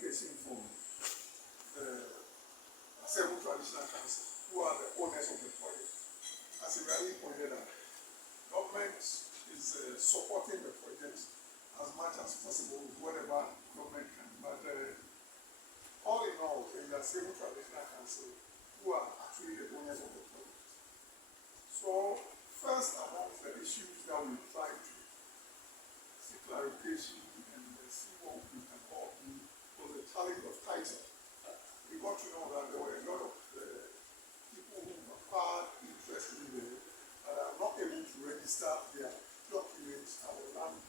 clarification from the Asebu Traditional Council, who are the owners of the project. As he rightly pointed out, government is supporting the project as much as possible with whatever government can. But all in all, the Asebu Traditional Council, who are actually the owners of the project. So, first amongst the issues that we try to seek clarification and see what we can all do was the challenge of title. We got to know that there were a lot of people who acquired interest in the but are not able to register their documents at the land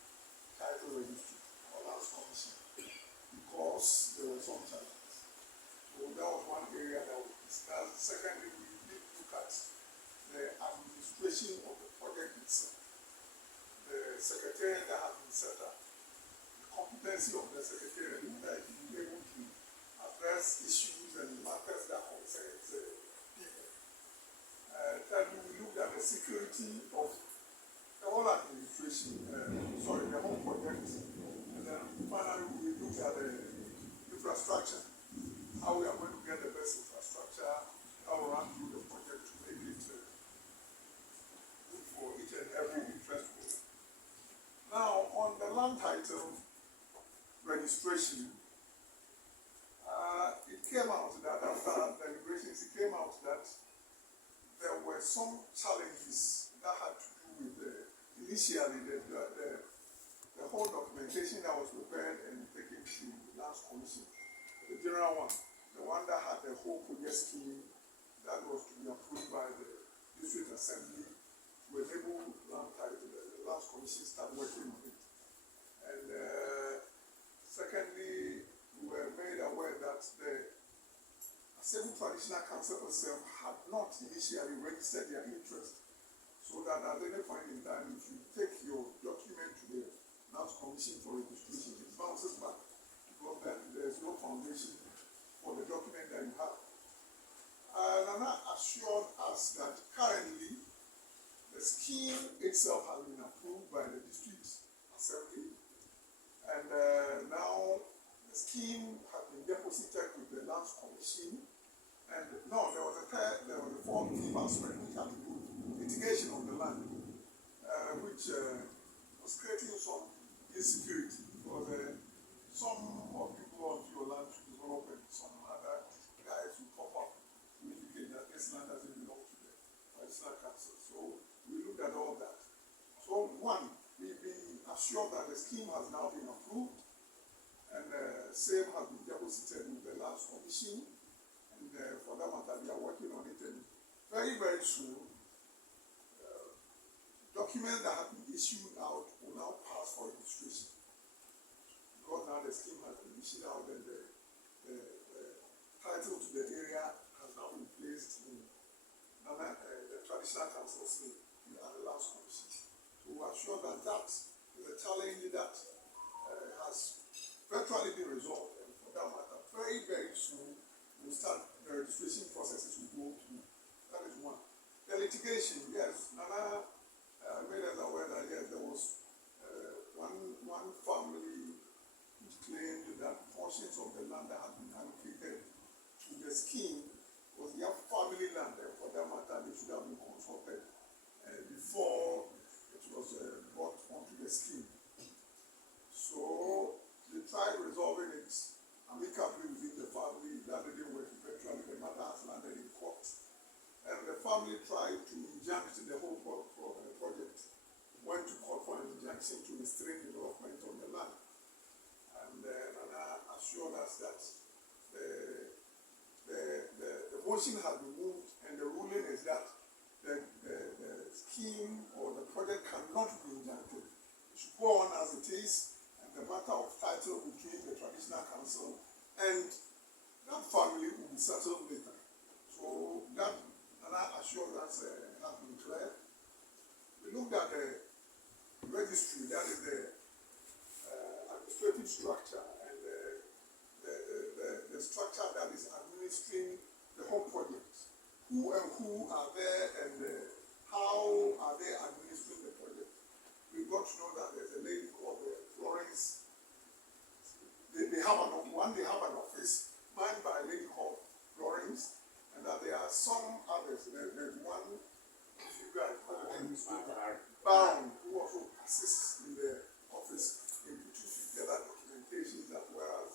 title registry or land commission because there were some challenges. So that was one area that we discussed. Secondly, we did look at the administration of the project itself, the secretariat that has been set up, the competency of the secretariat that is able to address issues and matters that concern people. Thirdly, we looked at the security of the whole administration, the whole project, and then finally we looked at the infrastructure, how we are going to get the best infrastructure, how we run through the project to make it good for each and every interest group. Now, on the land title registration, it came out that after deliberations, it came out that there were some challenges that had to do with initially the whole documentation that was prepared and taken to the Lands Commission, the general one, the one that had the whole project scheme that was to be approved by the District Assembly to enable land title, the Lands Commission start working on it. And secondly, we were made aware that the Asebu Traditional Council itself had not initially registered their interest, so that at any point in time, if you take your document to the Lands Commission for registration, it bounces back because then there's no foundation for the document that you have. Nana assured us that currently the scheme itself has been approved by the District Assembly, and now the scheme has been deposited with the Lands Commission. And no, there was a fourth key aspect which had to do with litigation of the land, which was creating some insecurity because some of people on your land to develop and some other guys who pop up to indicate that this land doesn't belong to the Traditional Council. So we looked at all that. So one, we've been assured that the scheme has now been approved and same has been deposited with the Lands Commission. And for that matter, we are working on it, and very, very soon, documents that have been issued out will now pass for registration. Because now the scheme has been issued out, and the title to the area has now been placed in the Traditional Council's name and the Lands Commission. So we are sure that that is a challenge that has virtually been resolved, and for that matter, very, very soon, we'll start the registration processes we go through. That is one. The litigation, yes, Nana made us aware that yes, there was one family which claimed that portions of the land that had been allocated to the scheme was their family land, and for that matter, they should have been consulted before it was brought onto the scheme. So they tried resolving it amicably within the family. That didn't work. Eventually, the matter has landed in court. And the family tried to injunct the whole project. Went to court for an injunction to restrain development on the land. And Nana assured us that the motion has been moved, and the ruling is that the scheme or the project cannot be injuncted. It should go on as it is, and the matter of title between the Traditional Council and that family will be settled later. So that assurance has been clear. We looked at the registry, that is the administrative structure, and the structure that is administering the whole project. Who and who are there, and how are they administering the project? We got to know that there's a lady called Florence. The they have an office manned by a lady called Florence, and that there are some others. There's one, you guys, Baron, who also assists in the office in putting together documentations as well as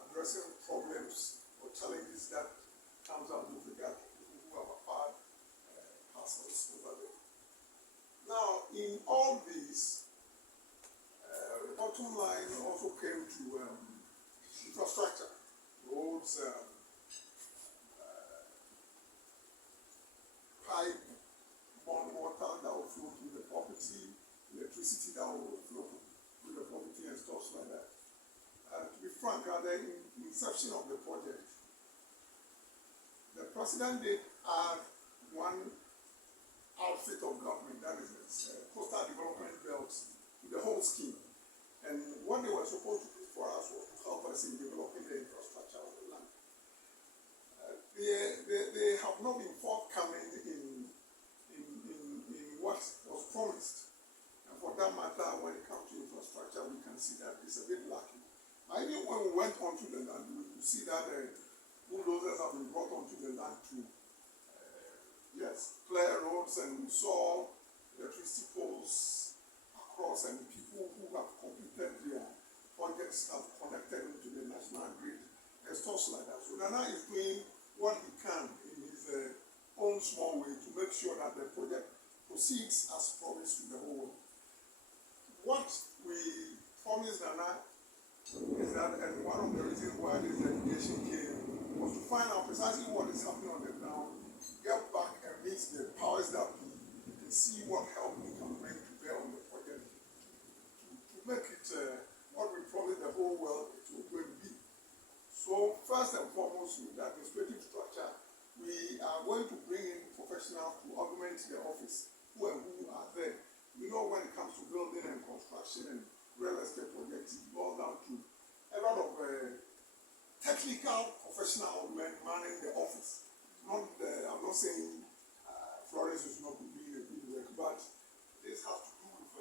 addressing problems or challenges that comes out with regard to people who have acquired parcels over there. Now, in all these, the bottom line also came to infrastructure, roads, pipe, bond water that will flow through the property, electricity that will flow through the property and stuff like that. To be frank, at the inception of the project, the president did add one outfit of government, that is coastal development belts, to the whole scheme. And what they were supposed to do for us was to help us in developing the infrastructure of the land. They have not been forthcoming in what was promised. And for that matter, when it comes to infrastructure, we can see that it's a bit lacking. But even when we went onto the land, we could see that bulldozers have been brought onto the land to clear roads, and we saw electricity poles across, and people who have completed their projects have connected into the national grid and stuff like that. So Nana is doing what he can in his own small way to make sure that the project proceeds as promised to the whole world. What we promised Nana is that, and one of the reasons why this delegation came was to find out precisely what is happening on the ground, get back and meet the powers that be, and see what help we can bring to bear on the project to make it what we promised the whole world it will going to be. So first and foremost, with the administrative structure, we are going to bring in professionals to augment the office, who are there. We know when it comes to building and construction and real estate projects, it boils down to a lot of technical professional men manning the office. I'm not saying Florence is not doing a good work, but this has to do with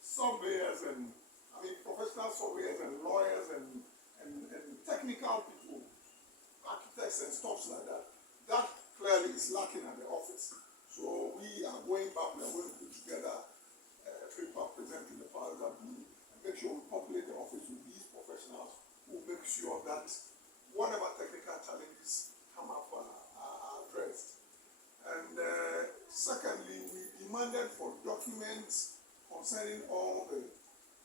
surveyors and professional surveyors and lawyers and technical people, architects and stuff like that. That clearly is lacking at the office. So we are going back, we are going to put together a paper presenting the powers that be and make sure we populate the office with these professionals who make sure that whatever technical challenges come up are addressed. And secondly, we demanded for documents concerning all the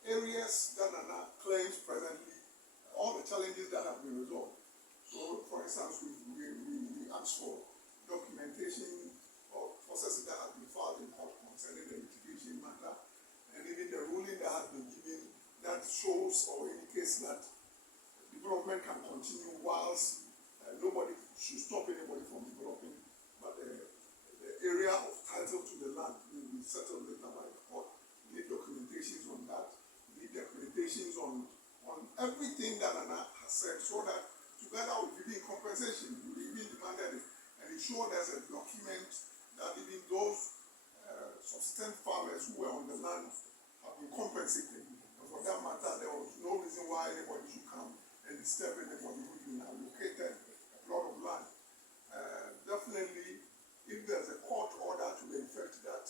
areas that are not claims presently, all the challenges that have been resolved. So, for instance, we asked for documentation of processes that have been filed in court concerning the litigation matter, and even the ruling that has been given that shows or indicates that development can continue whilst nobody should stop anybody from developing, but the area of title to the land will be settled later by the court. We need documentations on that. We need documentations on everything that Anna has said, so that together with giving compensation, we even demanded it, and it showed as a document that even those subsistence farmers who were on the land have been compensated. And for that matter, there was no reason why anybody should come and disturb anybody who's been allocated a plot of land. Definitely, if there's a court order to the effect that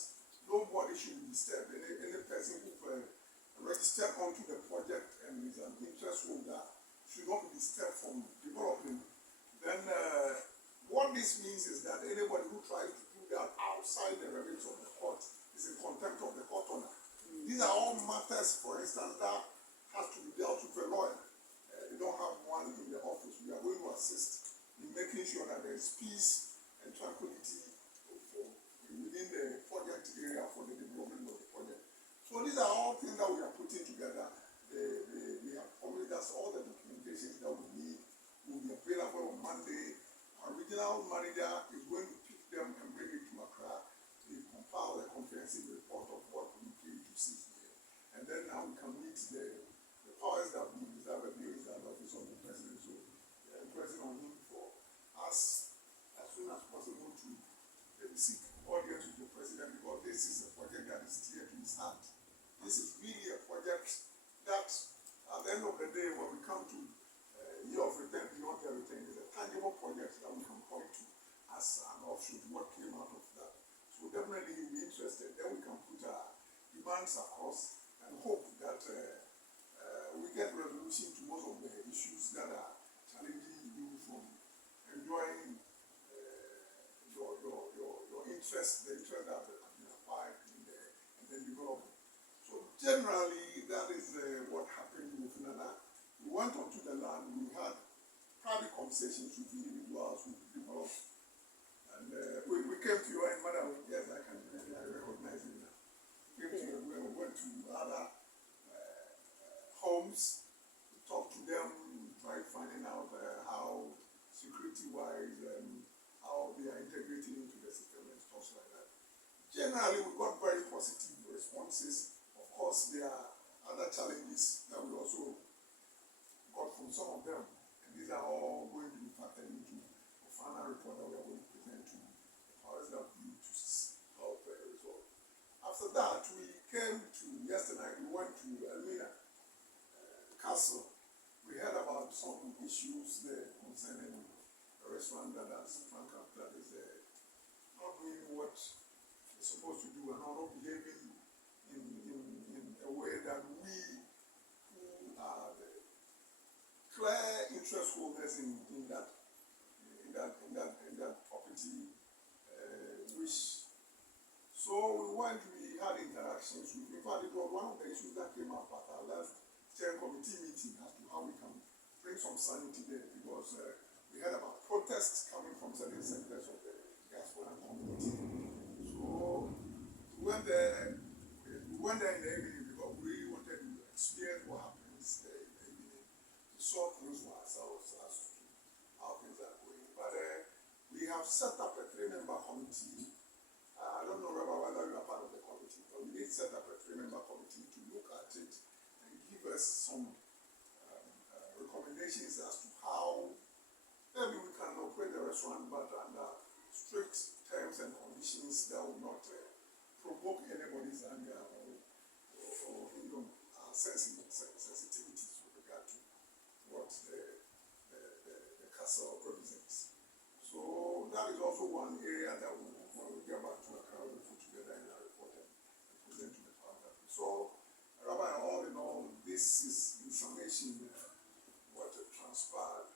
nobody should be disturbed, any person who registered onto the project and is an interest holder should not be disturbed from developing, then what this means is that anybody who tries to do that outside the remit of the court is in contempt of the court order. These are all matters, for instance, that has to be dealt with a lawyer. They don't have one in the office. We are going to assist in making sure that there is peace and tranquility within the project area for the development of the project. So these are all things that we are putting together. We have promised us all the documentations that we need will be available on Monday. Our regional manager is going to pick them and bring it to Accra. We compile a comprehensive report of what we came to see here. And then now we can meet the powers that we deserve a bill that office of the president. So we are pressing on him for us as soon as possible to seek audience with the president, because this is a project that is dear to his heart. This is really a project that the end of the day, when we come to year of return, beyond the return, is a tangible project that we can point to as an offshoot, what came out of that. So definitely you'll be interested. Then we can put our demands across and hope that we get resolution to most of the issues that are challenging you from enjoying your interest, the interest that has been acquired in the development. So generally, that is what happened with Nana. We went onto the land, we had private conversations with individuals, with people, and we came to you, and madam, yes, I recognize you now. Came to you, we went to other homes, we talked to them, tried finding out how security-wise and how they are integrating into the system and stuff like that. Generally, we got very positive responses. Of course, there are other challenges that we also got from some of them, and these are all going to be factored into the final report that we are going to present to the powers that be to help resolve. After that, we came to yesterday. We went to Elmina Castle. We heard about some issues there concerning a restaurant that has sprung up that is not doing what it's supposed to do and not behaving in a way that we who are the clear interest holders in that property wish. So we had interactions with, in fact, it was one of the issues that came up at our last steering committee meeting as to how we can bring some sanity there, because we heard about protests coming from certain sectors of the diasporan community. So we went there in the evening because we really wanted to experience what happens there in the evening. We saw things for ourselves as to how things are going. But we have set up a 3-member committee. I don't know whether you are part of the committee, but we did set up a 3-member committee to look at it and give us some recommendations as to how maybe we can operate the restaurant, but under strict terms and conditions that will not provoke anybody's anger or sensitivities with regard to what the castle represents. So that is also one area that when we get back to Accra, we'll put together in our report and present to the powers. So, Rabbi, all in all, this is in summation what transpired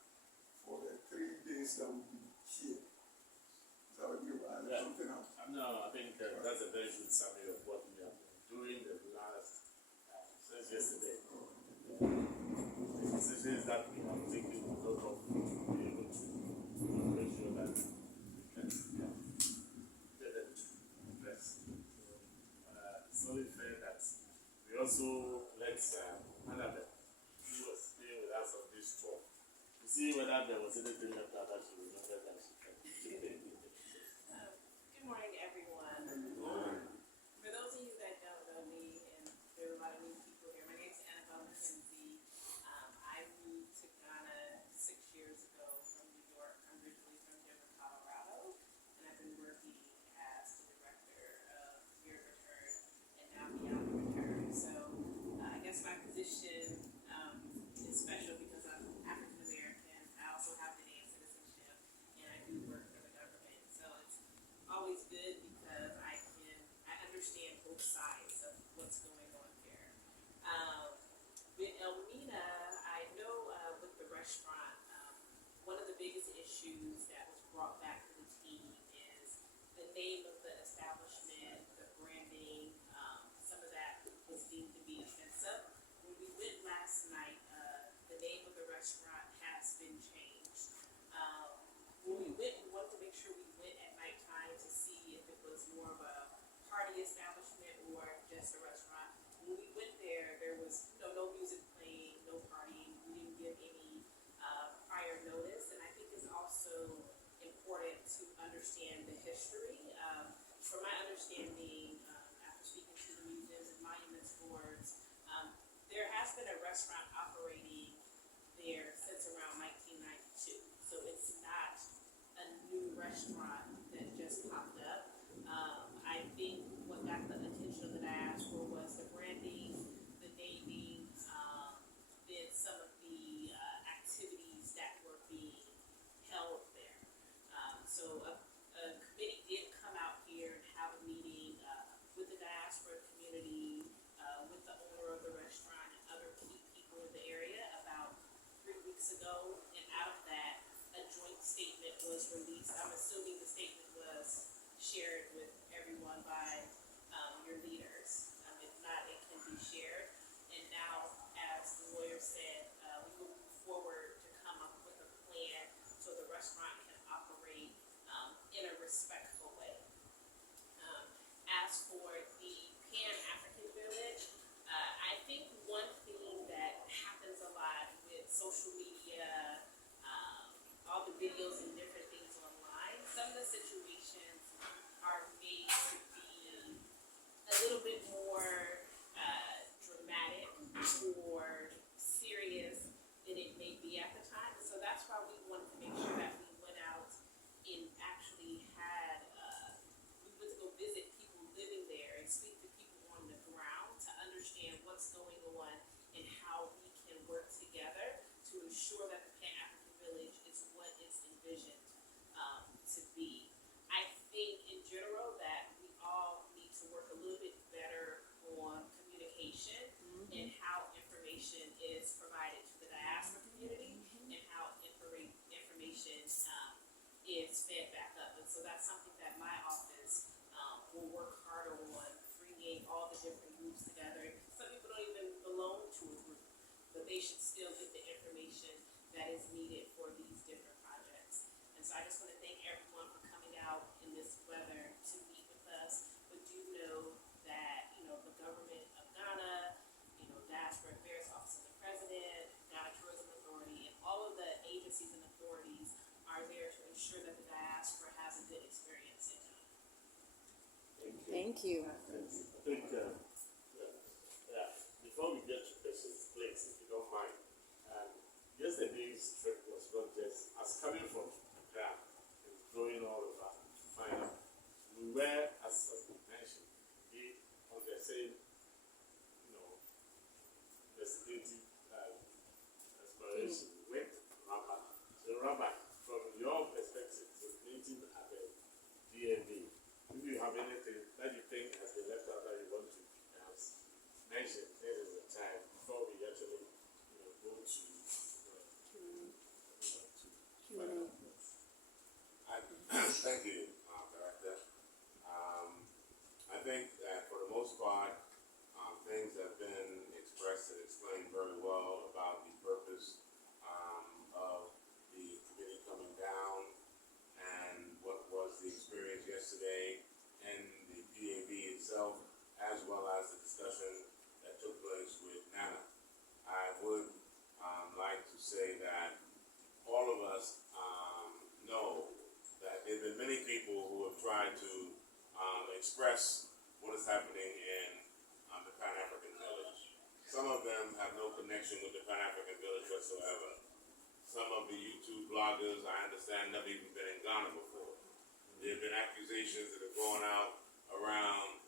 for the 3 days that we'll be here. Is that what you add something else? No, I think that's a very good summary of what we have been doing the last since yesterday. The decisions that we have taken a lot of to be able to make sure that we can get them to address. It's only fair that we also let Annabelle, who was staying with us on this tour, to see whether there was anything left out that she remembered that she can do. Good morning, everyone. For those of you that don't know me, and there are a lot of new people here, my name is Annabelle McKenzie. I moved to Ghana 6 years ago from New York. I'm originally from Denver, Colorado, and I've been working as the director of Year of Return and now Beyond the Return. So I guess my position is special because I'm African American. I also have the name Citizenship, and I do work for the government. So it's always good because I understand both sides of what's going on here. With Elmina, I know with the restaurant, one of the biggest issues that was brought back to the team is the name of the establishment, the branding. Some of that was deemed to be offensive. When we went last night, the name of the restaurant has been changed. When we went, we wanted to make sure we went at nighttime to see if it was more of a party establishment or just a restaurant. When we went there, there was no music playing, no partying. We didn't give any prior notice, and I think it's also important to understand the history. From my understanding, after speaking to the Museums and Monuments Boards, there has been a restaurant operating there since around 1992. So it's not a new restaurant that just popped up. I think what got the attention of the diaspora was the branding, the naming, then weeks ago, and out of that, a joint statement was released. I'm assuming the statement was shared with everyone by your leaders. If not, it can be shared. And now, as the lawyer said, we will move forward to come up with a plan so the restaurant can operate in a respectful way. As for the Pan-African Village, I think one thing that happens a lot with social media, all the videos and different things online, some of the situations are made to be a little bit more dramatic or serious than it may be at the time. So that's why we wanted to make sure that we went out and actually had, we went to go visit people living there and speak to people on the ground to understand what's going on and how we can work together to ensure that the Pan-African Village is what it's envisioned to be. I think in general that we all need to work a little bit better on communication and how information is provided to the diaspora community and how information is fed back up. And so that's something that my office will work harder on, bringing all the different groups together. Some people don't even belong to a group, but they should still get the information that is needed for these different projects. And so I just want to thank everyone for coming out in this weather to meet with us. But do know that, the government of Ghana, Diaspora Affairs Office of the President, Ghana Tourism Authority, and all of the agencies and authorities are there to ensure that the diaspora has a good experience in Ghana. Thank you. I think, before we get to questions, please, if you don't mind, yesterday's trip was not just us coming from Accra and going all over to find out. We were, as I mentioned, on the same, investigative exploration with Rabat. So, Rabat, from your perspective, so meeting at the DNB, if you have anything that you think has been left out that you want to mention, this is the time before we actually go to Thank you, Director. I think that for the most part, things have been expressed and explained very well about the purpose of the committee coming down and what was the experience yesterday in the PAB itself, as well as the discussion that took place with Nana. I would like to say that all of us know that there have been many people who have tried to express what is happening in the Pan-African Village. Some of them have no connection with the Pan-African Village whatsoever. Some of the YouTube bloggers, I understand, never even been in Ghana before. There have been accusations that have gone out around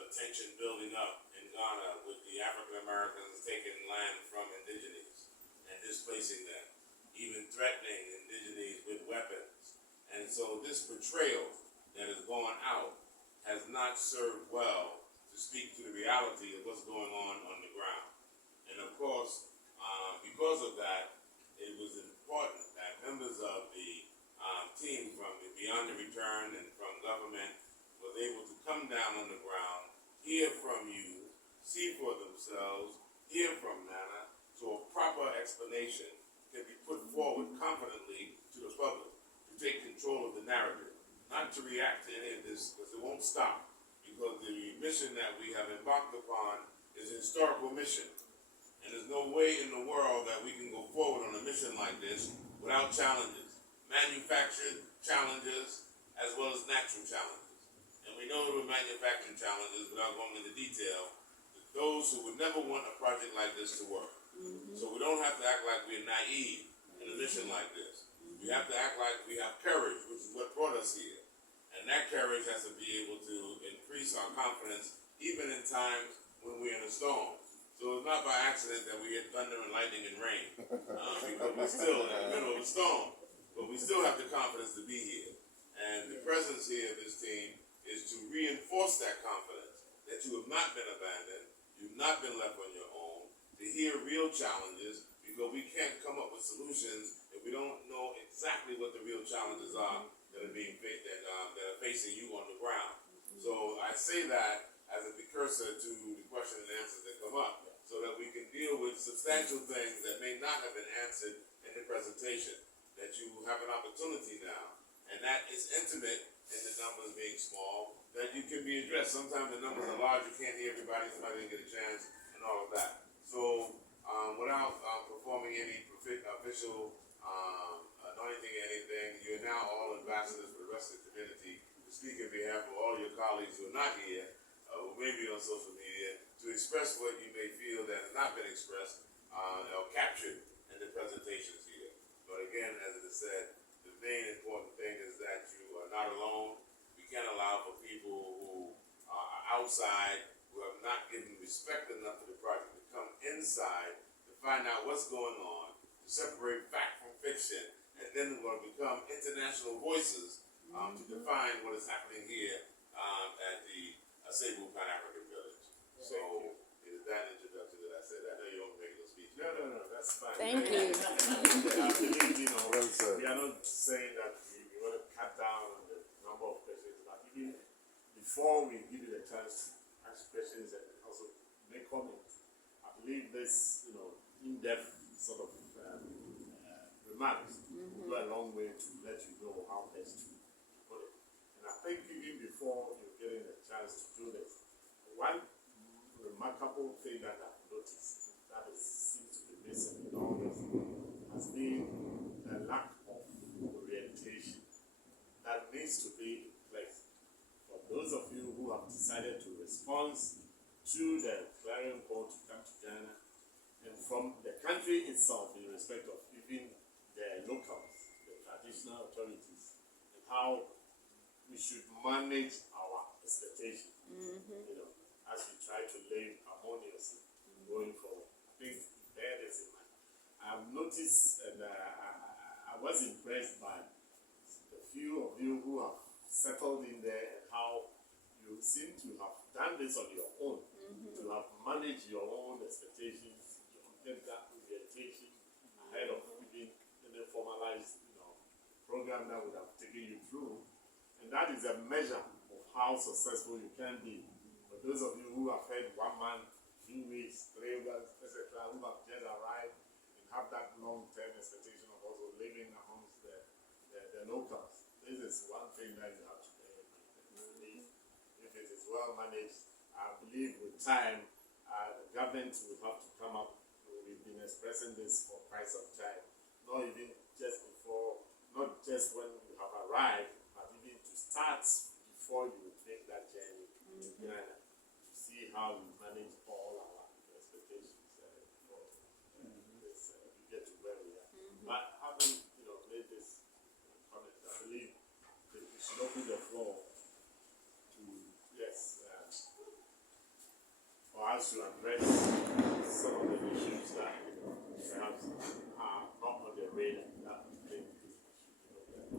a tension building up in Ghana with the African Americans taking land from indigenes and displacing them, even threatening indigenes with weapons. And so this portrayal that has gone out has not served well to speak to the reality of what's going on the ground. And of course, because of that, it was important that members of the team from the Beyond the Return and from government was able to come down on the ground, hear from you, see for themselves, hear from Nana, so a proper explanation can be put forward confidently to the public to take control of the narrative, not to react to any of this, because it won't stop, because the mission that we have embarked upon is a historical mission, and there's no way in the world that we can go forward on a mission like this without challenges, manufactured challenges as well as natural challenges. And we know there were manufacturing challenges, without going into detail, those who would never want a project like this to work. So we don't have to act like we're naive in a mission like this. We have to act like we have courage, which is what brought us here. And that courage has to be able to increase our confidence even in times when we're in a storm. So it's not by accident that we get thunder and lightning and rain, because we're still in the middle of a storm. But we still have the confidence to be here. And the presence here of this team is to reinforce that confidence, that you have not been abandoned, you've not been left on your own, to hear real challenges, because we can't come up with solutions if we don't know exactly what the real challenges are that are that are facing you on the ground. So I say that as a precursor to the question and answers that come up, so that we can deal with substantial things that may not have been answered in the presentation, that you have an opportunity now, and that is intimate in the numbers being small, that you can be addressed. Sometimes the numbers are large, you can't hear everybody, somebody didn't get a chance, and all of that. So without performing any official anointing or anything, you're now all ambassadors for the rest of the community to speak in behalf of all your colleagues who are not here, who may be on social media, to express what you may feel that has not been expressed or captured in the presentations here. But again, as it is said, the main important thing is that you are not alone. We can't allow for people who are outside, who have not given respect enough to the project, to come inside to find out what's going on, to separate fact from fiction, and then we're going to become international voices to define what is happening here at the Asebu Pan-African Village. So it is that introduction that I said. I know you don't make no speech. No, that's fine. Thank you. I believe, Well said. we are not saying that we want to cut down on the number of questions, but even before we give you the chance to ask questions and also make comments, I believe this, in-depth sort of remarks go a long way to let you know how best to put it. And I think even before you're getting a chance to do this, one remarkable thing that I've noticed that seems to be missing in all this has been the lack of orientation that needs to be in place. For those of you who have decided to respond to the clarion call to come to Ghana, and from the country itself, in respect of even the locals, the traditional authorities, and how we should manage our expectations, as we try to live harmoniously going forward. I think bear this in mind. I've noticed, and I was impressed by the few of you who have settled in there and how you seem to have done this on your own, to have managed your own expectations, to get that orientation ahead of even any formalized program that would have taken you through. And that is a measure of how successful you can be. For those of you who have had 1 month, 2 weeks, 3 weeks, etc., who have just arrived and have that long-term expectation of also living amongst the locals, this is one thing that you have to bear in mind. If it is well managed, I believe with time, the government will have to come up. We've been expressing this for quite some time, not even just before, not just when you have arrived, but even to start before you make that journey to Ghana, to see how we manage all our expectations before this, we get to where we are. But having made this comment, I believe that we should open the floor to for us to address some of the issues that perhaps are not on the radar that we think we should look at.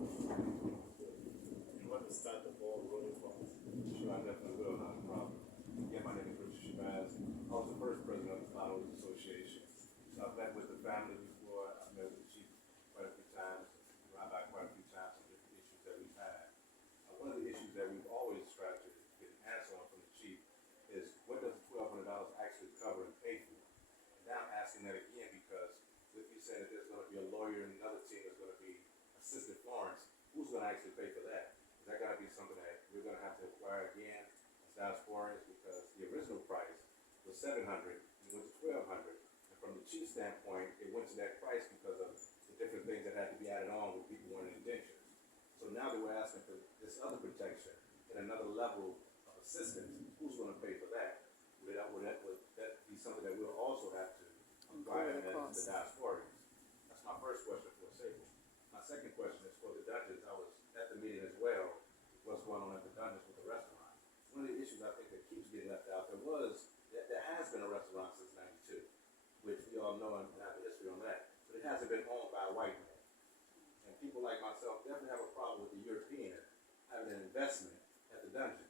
You want to start the ball rolling for us? Sure, I definitely will, not a problem. Yeah, my name is Richard Shabazz. I was the first president of the Followers Association. So I've met with the family before. I've met with the chief quite a few times, run by quite a few times, some different issues that we've had. One of the issues that we've always tried to get an answer on from the chief is what does $1,200 actually cover and pay for? And now I'm asking that again because with you saying that there's going to be a lawyer and another team is going to be Assistant Florence, who's going to actually pay for that? Is that got to be something that we're going to have to acquire again as diasporans? Because the original price was $700 and it went to $1,200. And from the chief standpoint, it went to that price because of the different things that had to be added on with people wanting indentures. So now that we're asking for this other protection and another level of assistance, who's going to pay for that? Would that be something that we'll also have to acquire as the diasporans? That's my first question for Asebu. My second question is for the dungeons. I was at the meeting as well. What's going on at the dungeons with the restaurant? One of the issues I think that keeps getting left out there was that there has been a restaurant since '92, which we all know and have a history on that, but it hasn't been owned by a white man. And people like myself definitely have a problem with the European having an investment at the dungeons.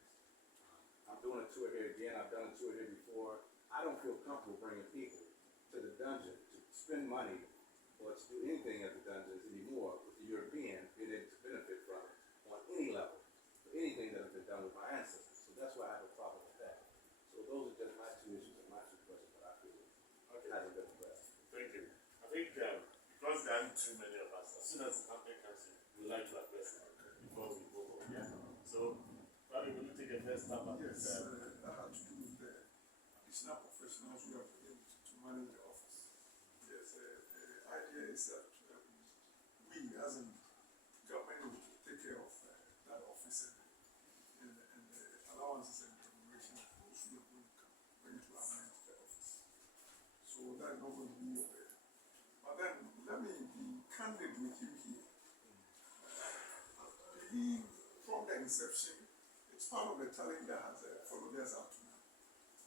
I'm doing a tour here again. I've done a tour here before. I don't feel comfortable bringing people to the dungeon to spend money or to do anything at the dungeons anymore with the European being able to benefit from it on any level for anything that has been done with my ancestors. So that's why I have a problem with that. So those are just my two issues and my two questions that I feel hasn't been addressed. Thank you. I think because there aren't too many of us, as soon as the company comes in, we like to address it before we move on. Yeah. So, probably will you take a first step at Yes, this? that had to do with the additional professionals we have been able to manage the office. Yes, the idea is that we, as in government, will take care of that office and the allowances and remuneration of those who are going to come when to manage the office. So that is not going to be your way. But then, let me be candid with you here. I believe from the inception, it's part of the challenge that has followed us up to now.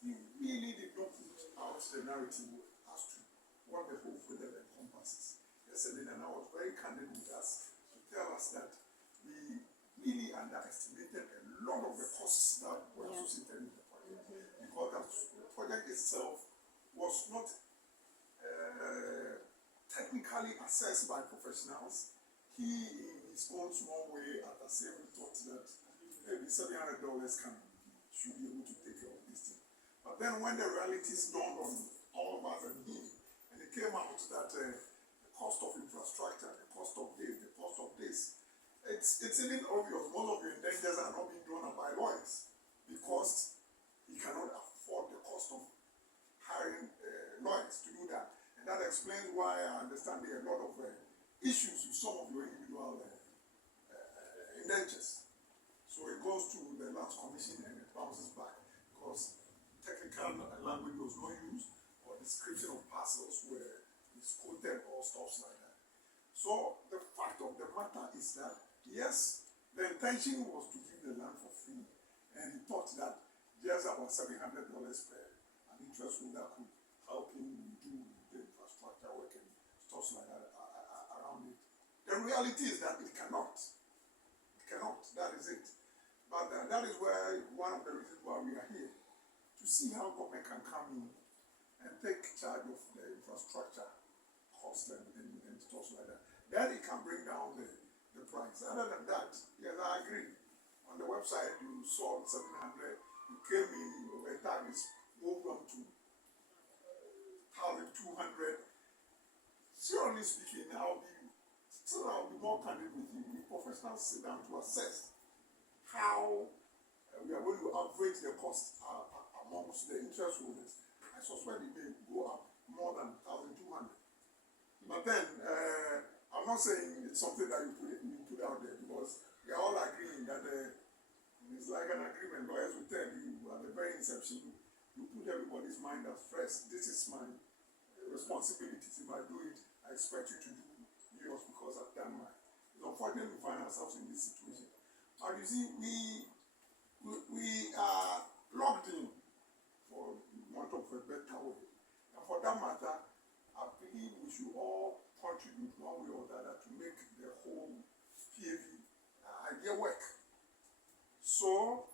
We really did not put out the narrative as to what the whole project encompasses. Yesterday, and I was very candid with us to tell us that we really underestimated a lot of the costs that were associated with the project. Because the project itself was not technically assessed by professionals. He, in his own small way, at Asebu, thought that maybe $700 should be able to take care of this thing. But then when the realities dawned on all of us and him, and it came out that the cost of infrastructure, the cost of this, it's even obvious most of your indentures are not being drawn up by lawyers because he cannot afford the cost of hiring lawyers to do that. And that explains why I understand there are a lot of issues with some of your individual indentures. So it goes to the last commission and it bounces back because technical language was not used or description of parcels were misquoted or stuff like that. So the fact of the matter is that yes, the intention was to give the land for free, and he thought that just about $700 per an interest holder could help him do the infrastructure work and stuff like that around it. The reality is that it cannot. It cannot. That is it. But that is where one of the reasons why we are here, to see how government can come in and take charge of the infrastructure cost and stuff like that. Then it can bring down the price. Other than that, yes, I agree. On the website, you saw 700, you came in, over time it's moved on to 1,200. Seriously speaking, I'll be more candid with you. The professionals sit down to assess how we are going to average the cost amongst the interest holders. I suspect it may go up more than 1,200. But then, I'm not saying it's something that you put out there because we are all agreeing that it's like an agreement. Lawyers will tell you at the very inception, you put everybody's mind at first. This is my responsibilities. If I do it, I expect you to do yours because I've done mine. It's unfortunate we find ourselves in this situation. But you see, we are locked in, for want of a better way. And for that matter, I believe we should all contribute one way or the other to make the whole PAV idea work. So,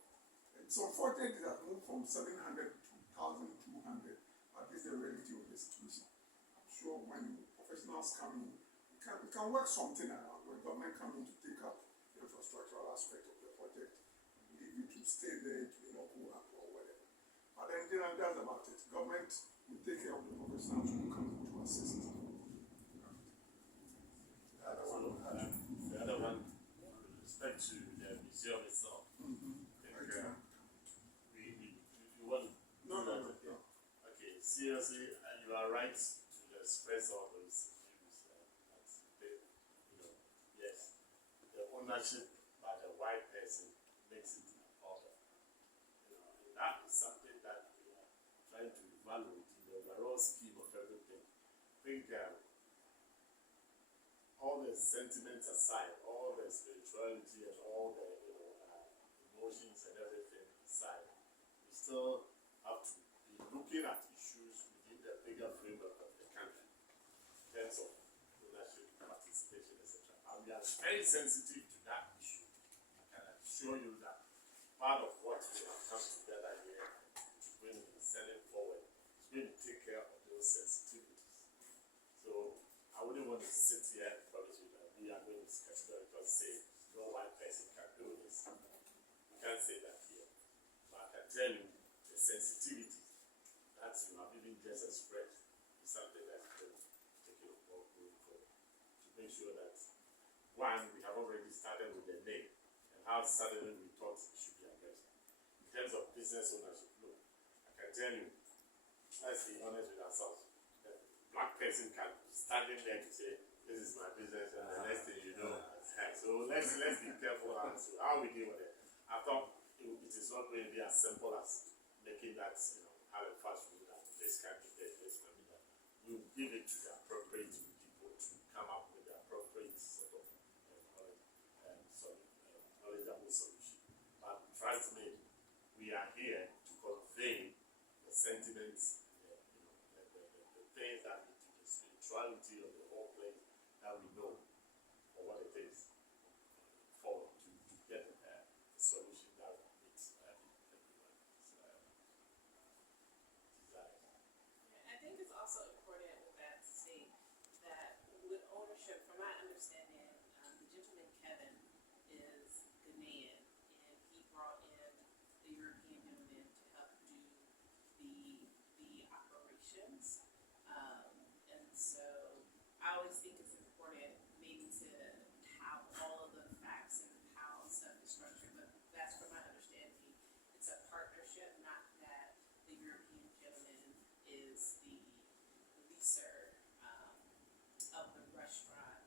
it's unfortunate it has moved from 700 to 1,200, but this is the reality of the situation. I'm sure when professionals come in, we can work something around. When government come in to take up the infrastructural aspect of the project, leave you to stay there, to go up or whatever. But then that's about it. Government will take care of the professionals who come in to assist. The other one, with respect to the museum itself, we want to No. Okay, seriously, you are right to express all those views. Yes, the ownership by the white person makes it an order. And that is something that we are trying to evaluate in the overall scheme of everything. I think all the sentiments aside, all the spirituality and all the emotions and everything aside, we still have to be looking at issues within the bigger framework of the country in terms of ownership, participation, etc. And we are very sensitive to that issue. I can assure you that part of what we have come together here is going to be selling forward. It's going to take care of those sensitivities. So make sure that one, we have already started with the name and how suddenly we thought it should be addressed. In terms of business ownership, look, I can tell you, let's be honest with ourselves. A black person can be standing there to say, this is my business, and the next thing you know, so let's be careful as to how we deal with it. I thought it is not going to be as simple as making that, have a fast food that this can be this, this can be that. You give it to the appropriate people to come up with the appropriate sort of knowledgeable solution. But trust me, we are here to convey the sentiments, the things that lead to the spirituality of the whole place that we know for what it is forward to get a solution that meets everyone's desires. I think it's also important with that to state that with ownership, from my understanding, the gentleman Kevin is Ghanaian, and he brought in the European gentleman to help do the operations. And so I always think it's important maybe to have all of the facts and how stuff is structured, but that's from my understanding. It's a partnership, not that the European gentleman is the leaser of the restaurant.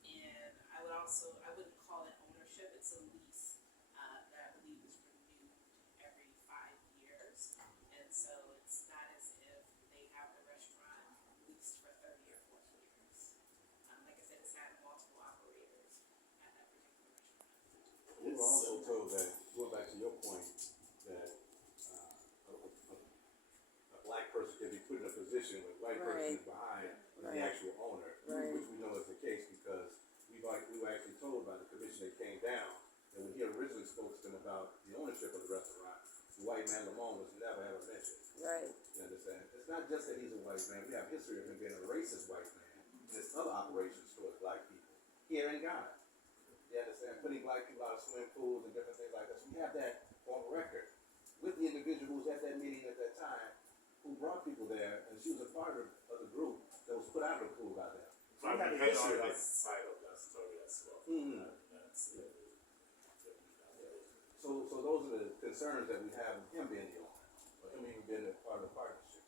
And I wouldn't call it ownership, it's a lease that I believe is renewed every 5 years. And so it's not as if they have the restaurant leased for 30 or 40 years. Like I said, it's had multiple operators at that particular restaurant. We were also told that, going back to your point, that a black person can be put in a position where a white person is behind the actual owner, which we know is the case because we were actually told by the commission that came down that when he originally spoke to them about the ownership of the restaurant, the white man Lamont was never ever mentioned. Right. You understand? It's not just that he's a white man. We have history of him being a racist white man in his other operations towards black people here in Ghana. You understand? Putting black people out of swimming pools and different things like that. So we have that on record with the individual who was at that meeting at that time who brought people there, and she was a part of the group that was put out of the pool by them. So we have a history of this side of that story as well. So those are the concerns that we have with him being the owner, or him even being a part of the partnership.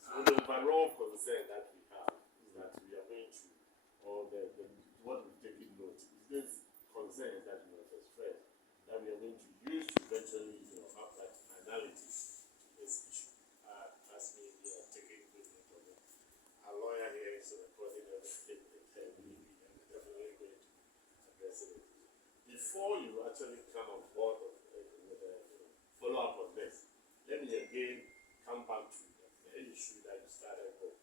So the overall concern that we have is that we are going to, or what we've taken note is this concern that you have expressed, that we are going to use to eventually, have that finality to this issue. Trust me, we are taking good note of it. Our lawyer here is recording everything and we are definitely going to address it. Before you actually come on board with a follow-up on this, let me again come back to the issue that you started with,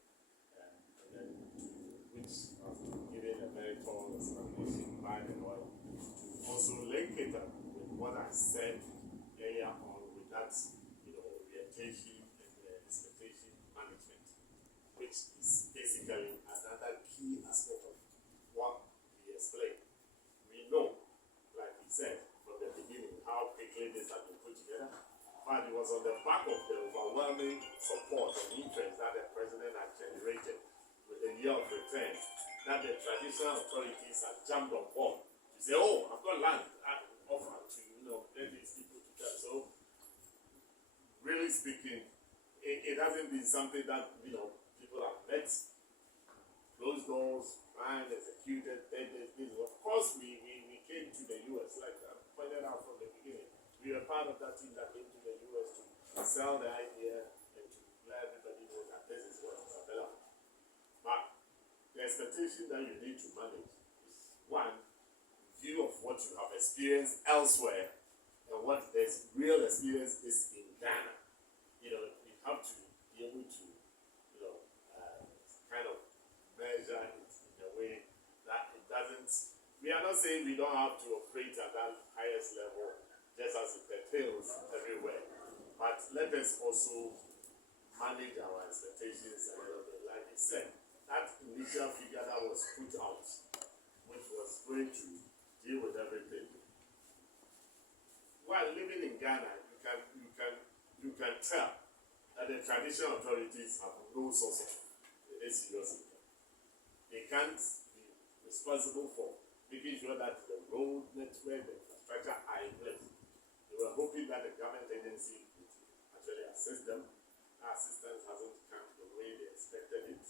and then which has given a very thorough explanation by the lawyer, to also link it up with what I said earlier on with that, orientation and expectation management, which is basically another key aspect of what we explained. We know, like he said from the beginning, how quickly this has been put together. But it was on the back of the overwhelming support and interest that the president had generated with the year of return that the traditional authorities had jumped on board to say, oh, I've got land offer to, let these people to them. So, really speaking, it hasn't been something that, people have met, closed doors, planned, executed, this. Of course, we came to the US, like I pointed out from the beginning. We were part of that team that came to the US to sell the idea and to let everybody know that this is what is available. But the expectation that you need to manage is, one, view of what you have experienced elsewhere and what the real experience is in Ghana. You have to be able to, kind of measure it in a way that it doesn't. We are not saying we don't have to operate at that highest level, just as it pertains everywhere. But let us also manage our expectations a little bit. Like you said, that initial figure that was put out, which was going to deal with everything. While living in Ghana, you can tell that the traditional authorities have no source of any serious income. they can't be responsible for making sure that the road network, the infrastructure are in place. They were hoping that the government agency would actually assist them. Our assistance hasn't come the way they expected it.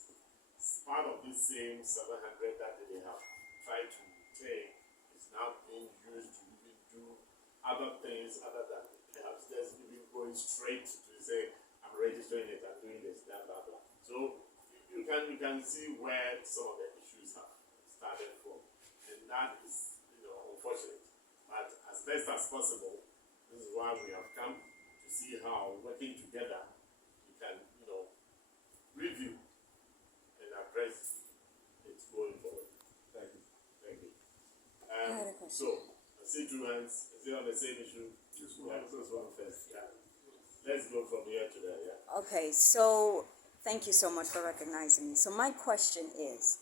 Part of this same 700 that they have tried to take is now being used to even do other things other than perhaps just even going straight to say, I'm registering it, I'm doing this, blah, blah, blah. So you can see where some of the issues have started from. And that is, unfortunate. But as best as possible, this is why we have come to see how working together we can, review and address it going forward. Thank you. Thank you. I had a question. So, I see two hands. Is it on the same issue? This Yeah, one. this one first. Yeah. Let's go from here to there. Yeah. Okay, so thank you so much for recognizing me. So my question is,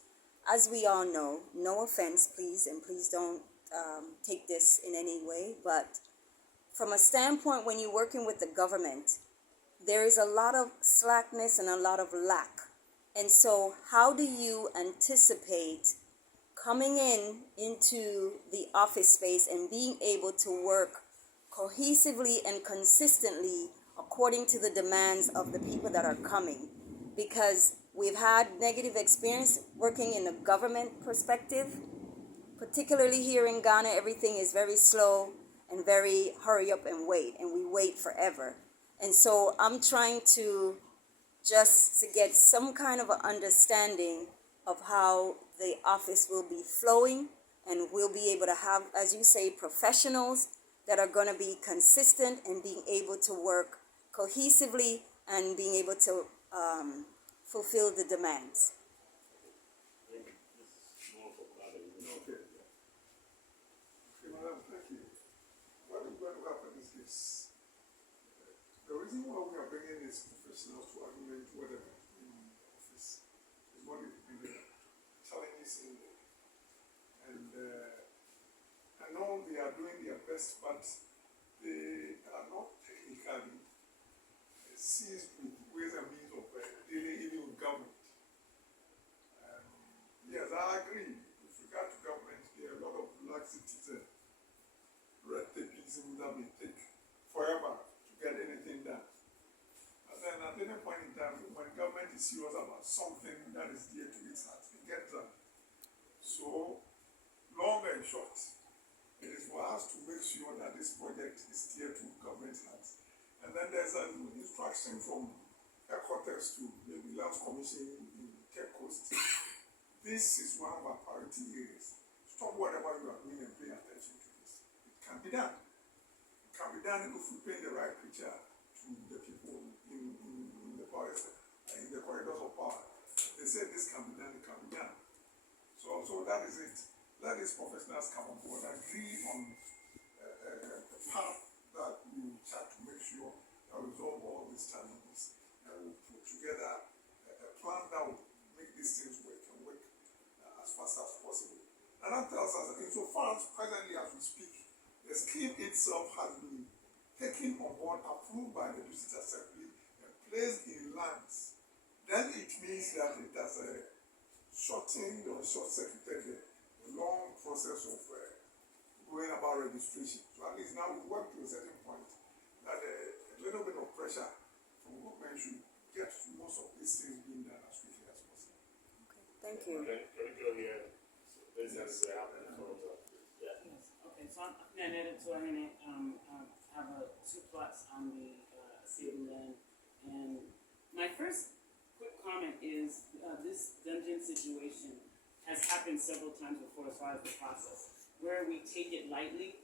as we all know, no offense, please, and please don't take this in any way, but from a standpoint when you're working with the government, there is a lot of slackness and a lot of lack. And so how do you anticipate coming into the office space and being able to work cohesively and consistently according to the demands of the people that are coming? Because we've had negative experience working in a government perspective, particularly here in Ghana. Everything is very slow and very hurry up and wait, and we wait forever. And so I'm trying to just to get some kind of an understanding of how the office will be flowing, and we'll be able to have, as you say, professionals that are going to be consistent and being able to work cohesively and being able to fulfill the demands. I think this is more for clarity. Okay. Okay, madam, thank you. What is going to happen is this. The reason why we are bringing these professionals to argument whatever in the office is what is the challenges in there. And I know they are doing their best, but they are not technically seized with ways and means of dealing even with government. Yes, I agree. With regard to government, there are a lot of laxities and red tapeism that may take forever to get anything done. And then at any point in time, when government is serious about something that is dear to its heart, it gets done. So, long and short, it is for us to make sure that this project is dear to government's hearts. And then there's an instruction from headquarters to the Lands Commission in Cape Coast. This is one of our priority areas. Stop whatever you are doing and pay attention to this. It can be done. It can be done if we paint the right picture to the people in the forest, in the corridors of power. They say this can be done, it can be done. So that is it. Let these professionals come on board, agree on the path that we will try to make sure that we resolve all these challenges, and we'll put together a plan that will make these things work and work as fast as possible. And that tells us that insofar as presently as we speak, the scheme itself has been taken on board, approved by the District Assembly, and placed in lands. Then it means that it has shortened or short-circuited the long process of going about registration. So at least now we work to a certain point that a little bit of pressure from government should get most of these things being done as quickly as possible. Thank you. Can we go here? So this is happening for us. Yeah. Yes, okay, so I'm Nanette Tuahene, have two plots on the Asebu land, and my first quick comment is this dungeon situation has happened several times before as far as the process, where we take it lightly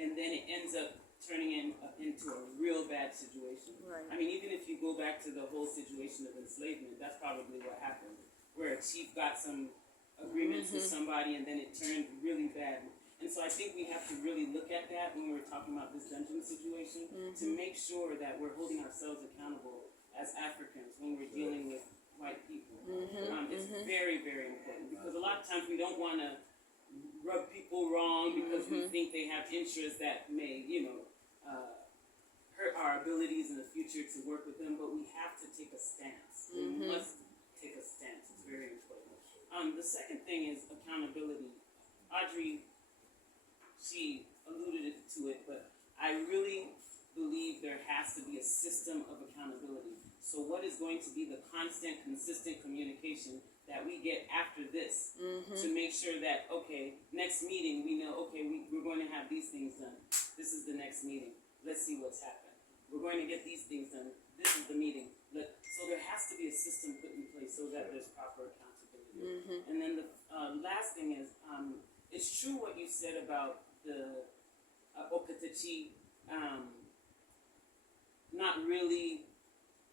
and then it ends up turning into a real bad situation. Right. I mean, even if you go back to the whole situation of enslavement, that's probably what happened, where a chief got some agreements with somebody and then it turned really bad. And so I think we have to really look at that when we're talking about this dungeon situation to make sure that we're holding ourselves accountable as Africans when we're dealing with white people. It's very, very important, because a lot of times we don't want to rub people wrong because we think they have interests that may, hurt our abilities in the future to work with them, but we have to take a stance. We must take a stance. It's very important. The second thing is accountability. Audrey, she alluded to it, but I really believe there has to be a system of accountability. So what is going to be the constant, consistent communication that we get after this to make sure that, okay, next meeting we know, okay, we're going to have these things done. This is the next meeting. Let's see what's happened. We're going to get these things done. This is the meeting. So there has to be a system put in place so that there's proper accountability. And then the last thing is, it's true what you said about the Okatachi not really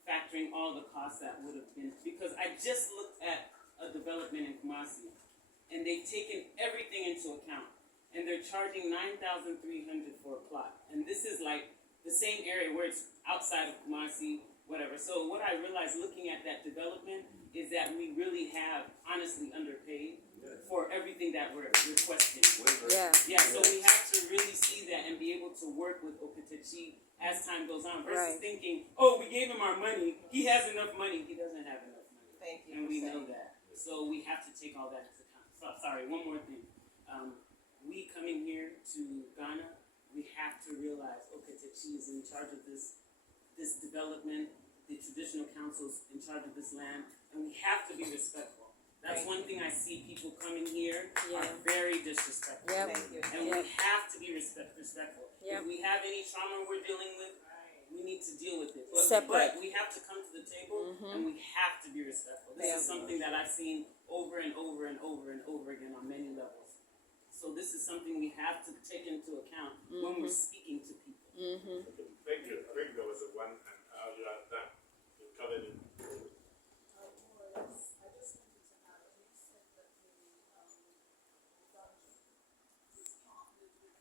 factoring all the costs that would have been, because I just looked at a development in Kumasi and they've taken everything into account and they're charging $9,300 for a plot, and this is like the same area where it's outside of Kumasi, whatever. So what I realized looking at that development is that we really have honestly underpaid for everything that we're requesting. Yeah. Yeah, so we have to really see that and be able to work with Okatachi as time goes on versus Right. thinking, oh, we gave him our money, he has enough money. He doesn't have enough money. Thank you. And for we saying know that. So we have to take all that into account. So, sorry, one more thing. We coming here to Ghana, we have to realize Okatachi is in charge of this development, the traditional councils in charge of this land, and we have to be respectful. That's one thing I see people coming here are very disrespectful. Yep. Thank you. And we have to be respectful. Yep. If we have any trauma we're dealing with, we need to deal with it. Separate. But we have to come to the table and we have to be respectful. This is something that I've seen over and over and over and over again on many levels. So this is something we have to take into account when we're speaking to people. Thank you. I think there was a one, and you are done. You covered it.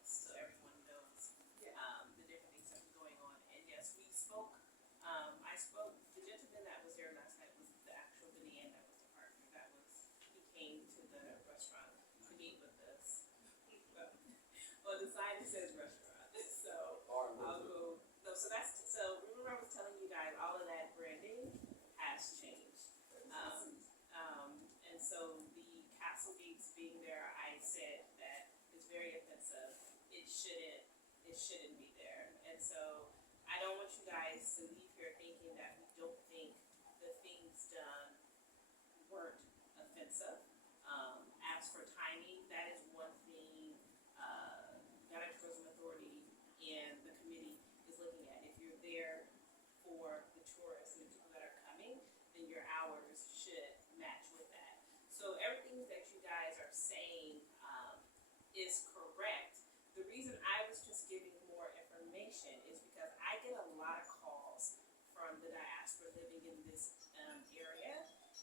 So everyone knows the different things that are going on. And yes, we spoke. I spoke. The gentleman that was there last night was the actual Ghanaian that was the partner. He came to the restaurant to meet with us. Well, the sign says restaurant, so I'll go. So remember I was telling you guys all of that branding has changed. And so the castle gates being there, I said that it's very offensive. It shouldn't be there. And so I don't want you guys to leave here thinking that we don't think the things done weren't offensive. As for timing, that is one thing Ghana Tourism Authority and the committee is looking at. If you're there for the tourists and the people that are coming, then your hours should match with that. So everything that you guys are saying is correct. The reason I was just giving more information is because I get a lot of calls from the diaspora living in this area,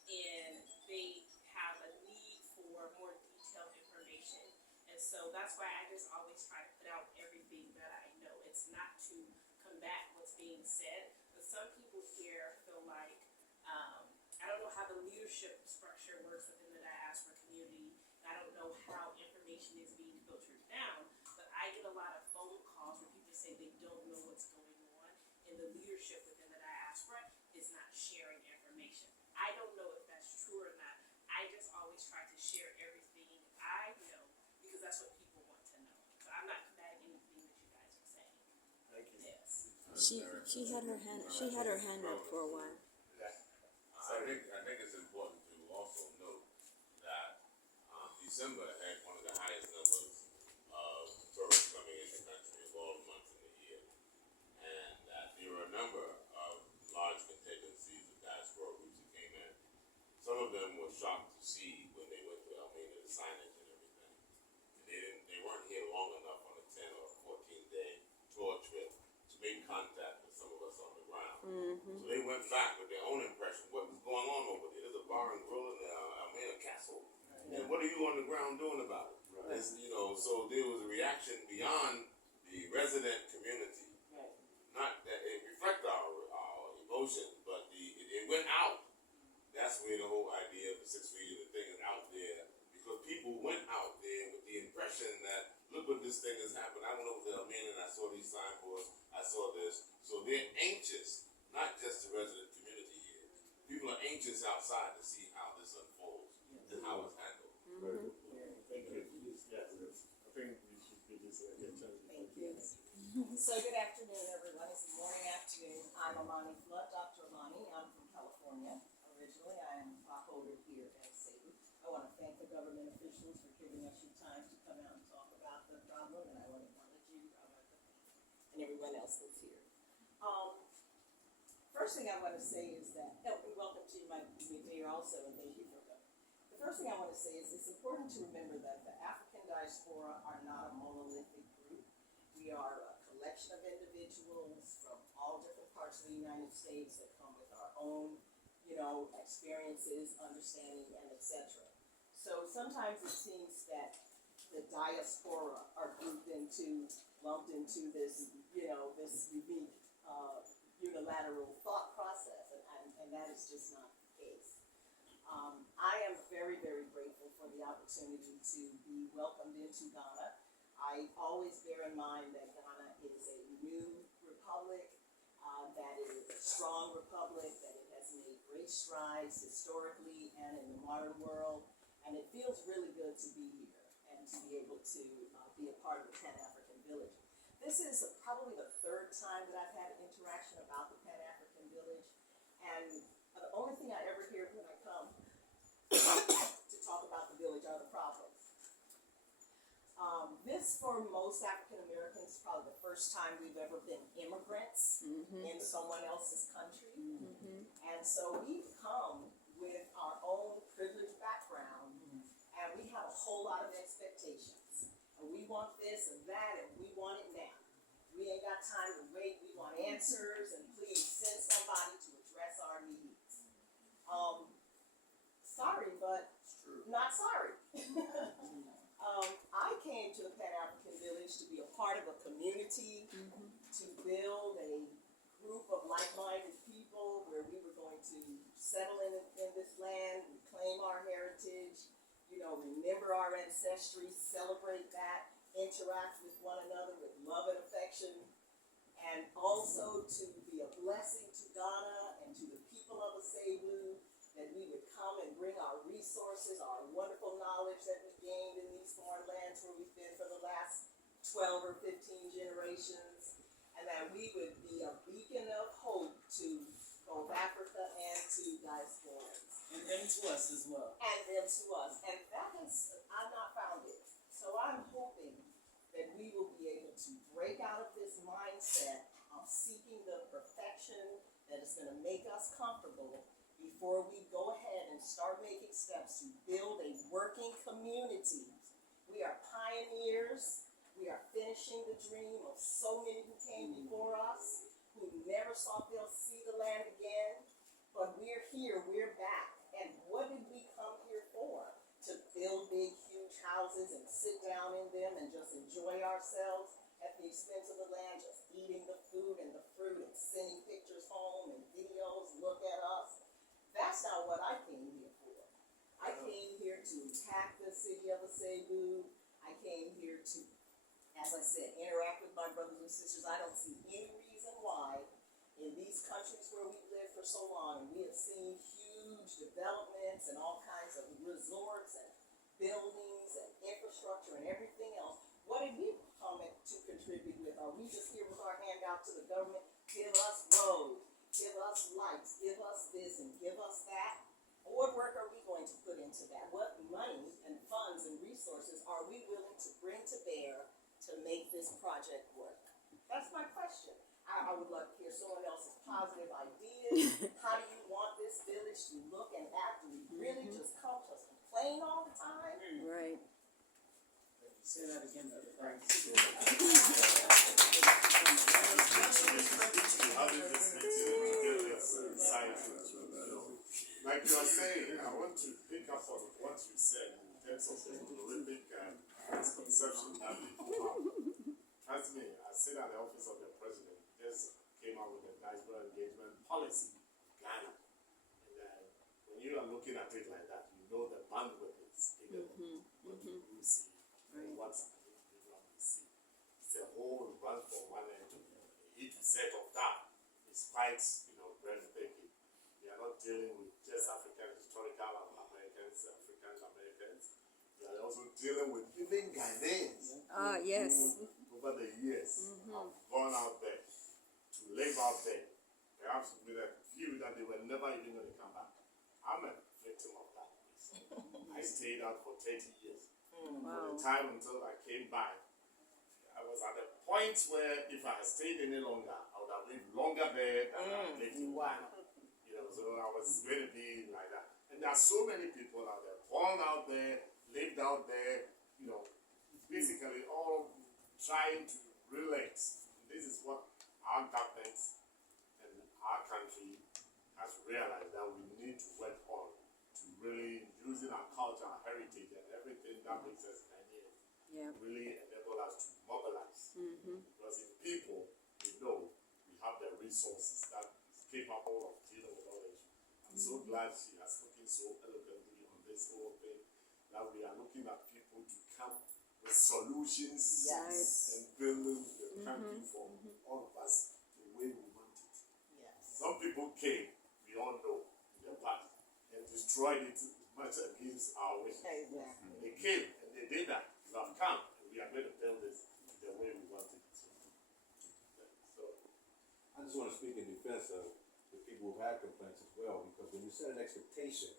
and they have a need for more detailed information. And so that's why I just always try to put out everything that I know. It's not to combat what's being said, but some people here feel like, I don't know how the leadership structure works within the diaspora community. I don't know how information is being filtered down, but I get a lot of phone calls where people say they don't know what's going on, and the leadership within the diaspora is not sharing information. I don't know if that's true or not. I just always try to share everything I know because that's what people want to know. So I'm not combating anything that you guys are saying. Thank you. Yes. She had her hand up for a while. I think it's important to also note that December had one of the highest numbers of tourists coming in the country of all the months in the year, and that there were a number of large contingencies of diaspora groups that came in. Some of them were shocked to see when they went to Almena, the signage and everything. They weren't here long enough on a 10 or 14-day tour trip to make contact with some of us on the ground. So they went back with their own impression. What was going on over there? There's a bar and grill in the Almena Castle. And what are you on the ground doing about it? It's, so there was a reaction beyond the resident community. Not that it reflects our emotions, but it went out. That's where the whole idea of the 6 feet of the thing is out there, because people went out there with the impression that, look what this thing has happened. I went over to Almena and I saw these signboards, I saw this. So they're anxious, not just the resident community here. People are anxious outside to see how this unfolds. And how it's handled. Very good. Thank you. Yes, I think we should do this again. Thank you. So good afternoon, everyone. It's morning afternoon. I'm Amani Flood, Dr. Amani. I'm from California. Originally, I am a stockholder here at Asebu. I want to thank the government officials for giving us your time to come out and talk about the problem, and I want to acknowledge you, Roberta, and everyone else that's here. First thing I want to say is that, and welcome to my mayor also, and thank you for coming. The first thing I want to say is it's important to remember that the African diaspora are not a monolithic group. We are a collection of individuals from all different parts of the United States that come with our own, experiences, understanding, and etc. So sometimes it seems that the diaspora are lumped into this, this unique, unilateral thought process, and that is just not the case. I am very, very grateful for the opportunity to be welcomed into Ghana. I always bear in mind that Ghana is a new republic, that it is a strong republic, that it has made great strides historically and in the modern world, and it feels really good to be here and to be able to be a part of the Pan-African Village. This is probably the third time that I've had an interaction about the Pan-African Village, and the only thing I ever hear when I come to talk about the village are the problems. This, for most African Americans, is probably the first time we've ever been immigrants in someone else's country. And so we've come with our own privileged background, and we have a whole lot of expectations. And we want this and that, and we want it now. We ain't got time to wait. We want answers, and please send somebody to address our needs. Sorry, but not sorry. I came to the Pan-African Village to be a part of a community, to build a group of like-minded people where we were going to settle in this land, reclaim our heritage, remember our ancestry, celebrate that, interact with one another with love and affection, and also to be a blessing to Ghana and to the people of Asebu, that we would come and bring our resources, our wonderful knowledge that we gained in these foreign lands where we've been for the last 12 or 15 generations, and that we would be a beacon of hope to both Africa and to diasporans. And them to us as well. And them to us. And that is, I've not found it. So I'm hoping that we will be able to break out of this mindset of seeking the perfection that is going to make us comfortable before we go ahead and start making steps to build a working community. We are pioneers. We are finishing the dream of so many who came before us, who never thought they'll see the land again. But we're here, we're back. And what did we come here for? To build big, huge houses and sit down in them and just enjoy ourselves at the expense of the land, just eating the food and the fruit and sending pictures home and videos, look at us. That's not what I came here for. I came here to attack the city of Asebu. I came here to, as I said, interact with my brothers and sisters. I don't see any reason why in these countries where we've lived for so long, we have seen huge developments and all kinds of resorts and buildings and infrastructure and everything else. What did we come to contribute with? Are we just here with our hand out to the government? Give us roads, give us lights, give us this and give us that. What work are we going to put into that? What money and funds and resources are we willing to bring to bear to make this project work? That's my question. I would love to hear someone else's positive ideas. How do you want this village to look and act? Do we really just come to complain all the time? Right. Say that again. Like you are saying, I want to pick up on what you said in terms of the monolithic misconception that people have. Trust me, I sit at the office of the president, just came out with a diaspora engagement policy, Ghana. And when you are looking at it like that, you know the bandwidth is bigger than what you see and what's individual we see. It's a whole run from one end to the other. The E to Z of that is quite, breathtaking. We are not dealing with just African historical Americans, African Americans. also dealing with even Ghanaians Yes. who, over the years, have gone out there to live out there, perhaps with a view that they were never even going to come back. I'm a victim of that. I stayed out for 30 years. From the time until I came back, I was at a point where if I had stayed any longer, I would have lived longer there than I lived in Ghana. You know, so I was going to be like that. And there are so many people out there, born out there, lived out there, you know, basically all trying to relate. This is what our government and our country has realized that we need to work on to really using our culture, our heritage, and everything that makes us Ghanaians really enable us to mobilize. Because in people, we know we have the resources that is capable of dealing with all issues. I'm so glad she has spoken so eloquently on this whole thing that we are looking at people to come with solutions and building the country for all of us the way we want it. Some people came, we all know, in the past and destroyed it much against our wishes. They came and they did that. You have come and we are going to build this the way we want it. So, I just want to speak in defense of the people who've had complaints as well, because when you set an expectation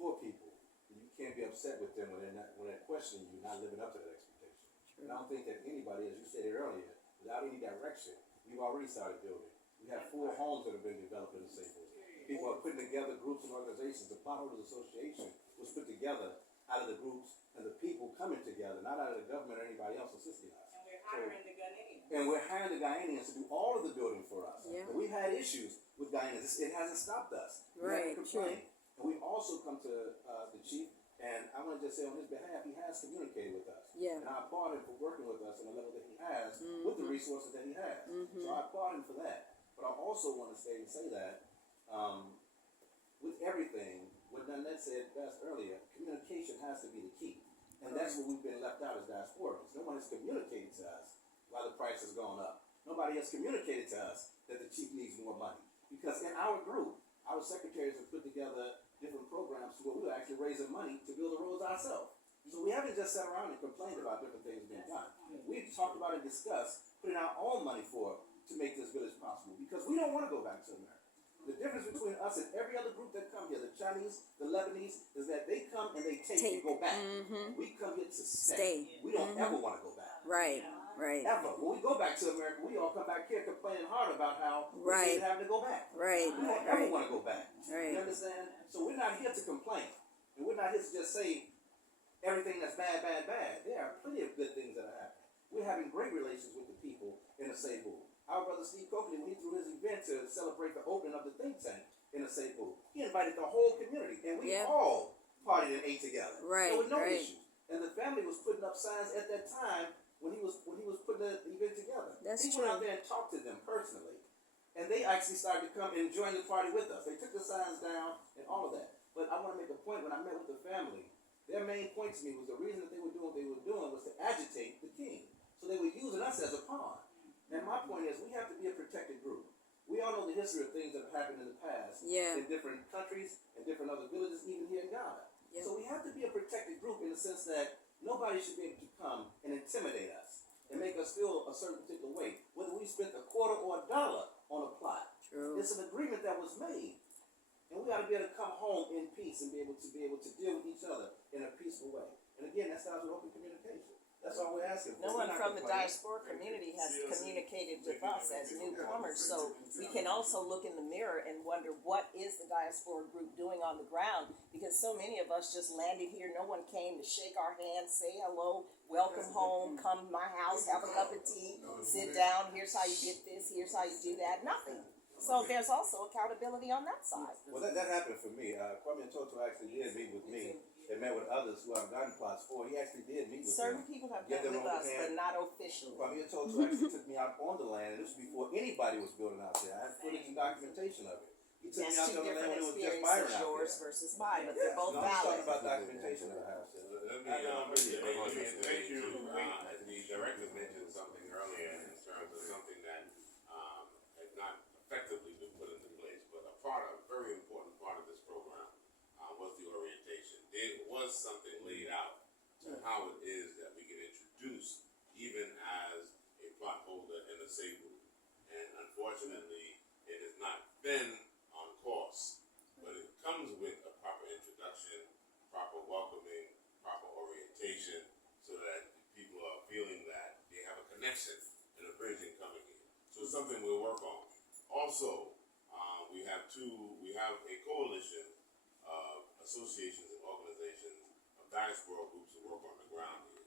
for people, you can't be upset with them when they're questioning you, not living up to that expectation. And I don't think that anybody, as you stated earlier, without any direction, we've already started building. We have 4 homes that have been developed in the Asebu. People are putting together groups and organizations. The Potholders Association was put together out of the groups and the people coming together, not out of the government or anybody else assisting us. And we're hiring the Ghanaians. And we're hiring the Ghanaians to do all of the building for us. Yeah. And we've had issues with Ghanaians. It hasn't stopped us. We Right, haven't complained. And we've also come to the chief, and I want to just say on his behalf, he has communicated with us. Yeah. And I applaud him for working with us on the level that he has, with the resources that he has. So I applaud him for that. But I also want to say that with everything, what Nanette said best earlier, communication has to be the key. And that's what we've been left out as diasporans. No one has communicated to us why the price has gone up. Nobody has communicated to us that the chief needs more money. Because in our group, our secretaries have put together different programs to where we're actually raising money to build the roads ourselves. So we haven't just sat around and complained about different things being done. We've talked about and discussed putting our own money forward to make this village possible. Because we don't want to go back to America. The difference between us and every other group that come here, the Chinese, the Lebanese, is that they come and they take and go back. We come here to stay. We don't ever want to go back. Right. Ever. When we go back to America, we all come back here complaining hard about how we ain't having to go back. Right. We don't ever want to go back. Right. You understand? So we're not here to complain. And we're not here to just say everything that's bad, bad, bad. There are plenty of good things that are happening. We're having great relations with the people in Asebu. Our brother Steve Coakley, when he threw his event to celebrate the opening of the think tank in Asebu, he invited the whole community, and we all partied and ate together. Right, There were no right. issues. And the family was putting up signs at that time when he was putting the event together. That's he true. went out there and talked to them personally, and they actually started to come and join the party with us. They took the signs down and all of that. But I want to make a point. When I met with the family, their main point to me was the reason that they were doing what they were doing was to agitate the king. So they were using us as a pawn. And my point is, we have to be a protected group. We all know the history of things that have happened in the past in different countries and different other villages, even here in Ghana. Yeah. So we have to be a protected group in the sense that nobody should be able to come and intimidate us and make us feel a certain particular way, whether we spent $0.25 or $1 on a plot. True. It's an agreement that was made. And we got to be able to come home in peace and be able to deal with each other in a peaceful way. And again, that starts with open communication. That's all we're asking for. No one We're not from the complaining. diaspora community has communicated with us as newcomers, so we can also look in the mirror and wonder what is the diaspora group doing on the ground, because so many of us just landed here, no one came to shake our hands, say hello, welcome home, come to my house, have a cup of tea, sit down, here's how you get this, here's how you do that, nothing. So there's also accountability on that side. Well, that happened for me. Kwame Toto actually did meet with me and met with others who I've gotten plots for. He actually did meet with Certain them. people have Get met them with on us, the but hand. not officially. Kwame Toto actually took me out on the land, and this was before anybody was building out there. I have footage and documentation of it. He took me That's out two on the land different when it was just experiences, Byron out yours there. versus mine, but they're both No, I'm talking valid. about documentation of the house. Thank you. The director mentioned something earlier in terms of something that had not effectively been put into place, but a very important part of this program was the orientation. There was something laid out to how it is that we get introduced, even as a plot holder in Asebu. And unfortunately, it has not been on course, but it comes with a proper introduction, proper welcoming, proper orientation, so that people are feeling that they have a connection and a bridging coming in. So it's something we'll work on. Also, we have a coalition of associations and organizations of diaspora groups who work on the ground here.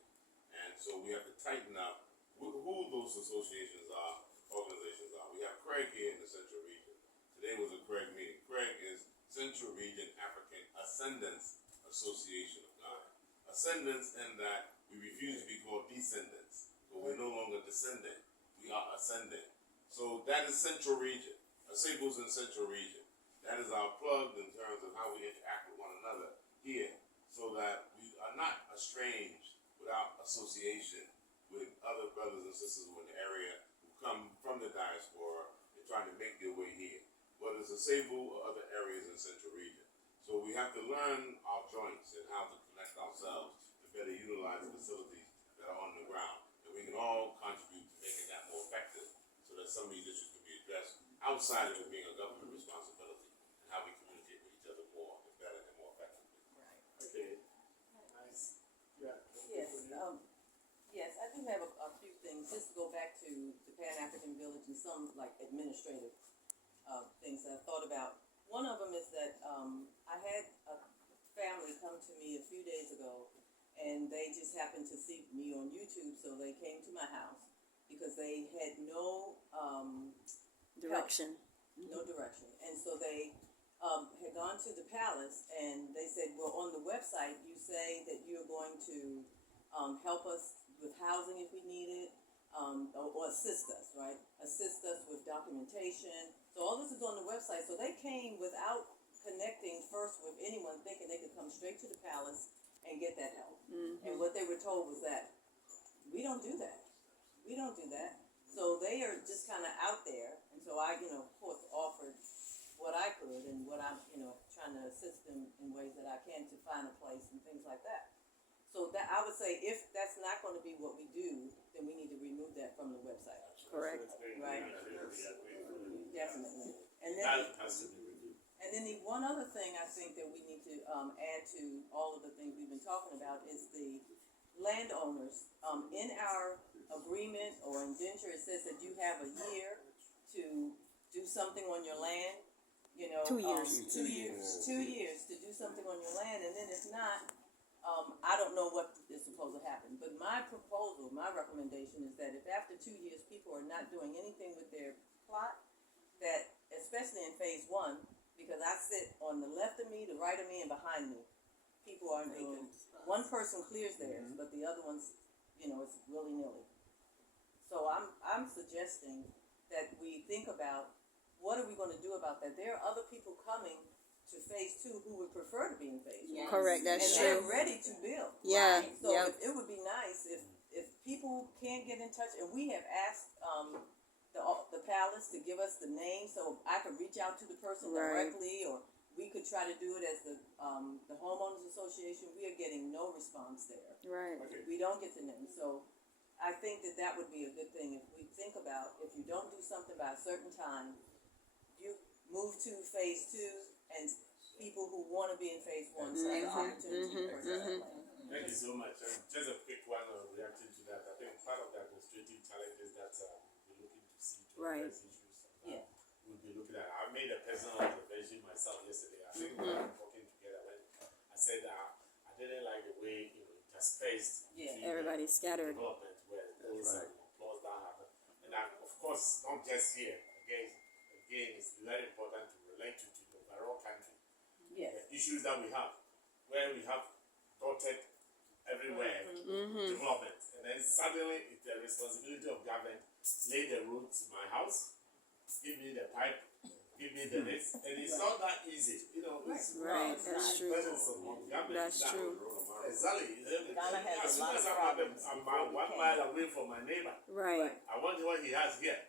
And so we have to tighten up who those associations are, organizations are. We have Craig here in the Central Region. Today was a Craig meeting. Craig is Central Region African Ascendants Association of Ghana. Ascendants in that we refuse to be called descendants, but we're no longer descendant. We are ascendant. So that is Central Region. Asebu's in Central Region. That is our plug in terms of how we interact with one another here, so that we are not estranged without association with other brothers and sisters who are in the area who come from the diaspora and trying to make their way here, whether it's Asebu or other areas in Central Region. So we have to learn our joints and how to connect ourselves to better utilize the facilities that are on the ground. And we can all contribute to making that more effective, so that some of these issues can be addressed outside of it being a government responsibility, and how we communicate with each other more and better and more effectively. Okay. Nice. Yeah. Yes, I do have a few things, just to go back to the Pan-African Village and some like administrative things that I thought about. One of them is that I had a family come to me a few days ago, and they just happened to see me on YouTube, so they came to my house because they had no Direction. no direction. And so they had gone to the palace, and they said, well, on the website, you say that you're going to help us with housing if we need it, or assist us, right? Assist us with documentation. So all this is on the website. So they came without connecting first with anyone, thinking they could come straight to the palace and get that help. And what they were told was that, we don't do that. We don't do that. So they are just kind of out there, and so I, of course, offered what I could and what I'm, trying to assist them in ways that I can to find a place and things like that. So that I would say, if that's not going to be what we do, then we need to remove that from the website. Correct. Right. Definitely. And then, That has to be reviewed. and then the one other thing I think that we need to add to all of the things we've been talking about is the landowners. In our agreement or indenture, it says that you have a year to do something on your land. 2 years. 2 years. 2 years to do something on your land, and then if not, I don't know what is supposed to happen. But my proposal, my recommendation is that if after 2 years people are not doing anything with their plot, that especially in phase 1, because I sit on the left of me, the right of me, and behind me, people aren't doing. One person clears theirs, but the other one's, it's willy-nilly. So I'm suggesting that we think about what are we going to do about that. There are other people coming to phase 2 who would prefer to be in phase 1. Correct, that's and true. they're ready to build. Yeah, Right? So yep. it would be nice if people can't get in touch, and we have asked the palace to give us the name so I could reach out to the person Right. directly, or we could try to do it as the homeowners association. We are getting no response there. Right. Okay. We don't get the name. So I think that would be a good thing if we think about, if you don't do something by a certain time, you move to phase 2, and people who want to be in phase 1 have the opportunity to purchase that land. Thank you so much. Just a quick one reacting to that. I think part of the administrative challenges that we're looking to see to Right. address issues Yeah. we'll be looking at. I made a personal observation myself yesterday. I think we were talking together when I said I didn't like the way interspaced Yeah. between Everybody's scattered. development where those applause that happen. And that, of course, not just here. Again, it's very important to relate to the overall country. Yes. The issues that we have, where we have dotted everywhere development, and then suddenly it's the responsibility of government. Lay the road to my house, give me the pipe, give me the this, and it's not that easy. It's Right, that's true. That's true. Exactly. Ghana has As a soon lot as of I'm problems about 1 mile away from my neighbor, Right. I want what he has here.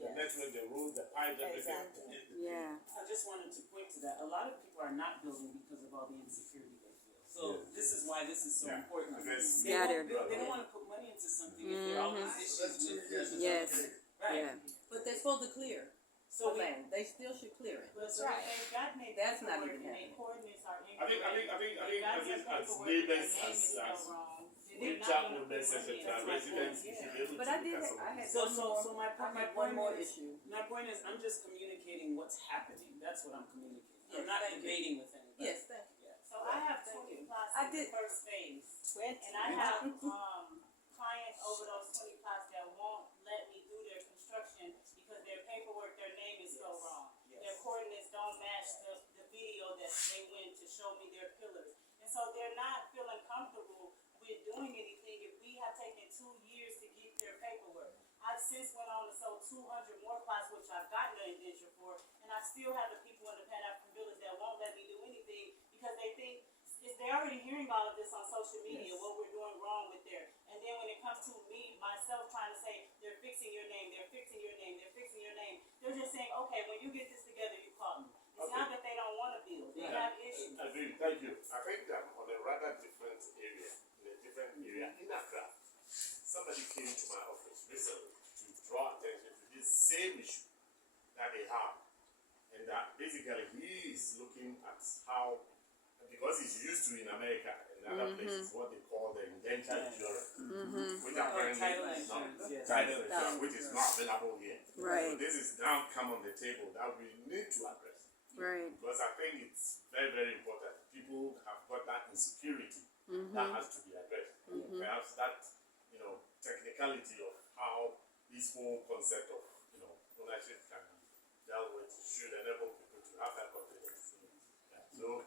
The Yes. network, the road, the pipe, everything. Exactly. Yeah. I just wanted to point to that. A lot of people are not building because of all the insecurity they feel. So this is why this is so Yeah. important. Because- They, won't Scattered. build, they don't want to put money into something if there are all these issues with Yes. right. Yeah. But they're supposed to clear So the we, land. They still should clear it. But they've gotten their That's not paperwork even and their coordinates are I think incorrect. as neighbors, as we chat with them, as residents, we should be able to But I look did. at some of I had these. So my I point, had one more issue. My point is, I'm just communicating what's happening. That's what I'm communicating. Yes, I'm not thank you. debating with anybody. Yes, thank you. Yeah. So I have 20 plots I in the did. first phase. And I have, clients over those 20 plots that won't let me do their construction because their paperwork, their name is so wrong. Their coordinates don't match the video that they went to show me their pillars. And so they're not feeling comfortable with doing anything if we have taken 2 years to get their paperwork. I've since went on to sell 200 more plots, which I've gotten an indenture for, and I still have the people in the Pan African Village that won't let me do anything because they think they're already hearing all of this on social media, what we're doing wrong with there. And then when it comes to me, myself, trying to say, they're fixing your name, they're fixing your name, they're fixing your name, they're just saying, okay, when you get this together, you call me. It's not that they don't want to build, they have issues. Agree, thank you. I think that on a rather different area, in Accra, somebody came to my office recently to draw attention to this same issue that they have. And that basically he is looking at how, because he's used to in America and other places, what they call the indentured insurance, which apparently title is not insurance, yes. title insurance, which is not available here. Right. So this is now come on the table that we need to address. Right. Because I think it's very, very important. People have got that insecurity that has to be addressed. Perhaps that, technicality of how this whole concept of, ownership can be dealt with should enable people to have that confidence. Yeah. So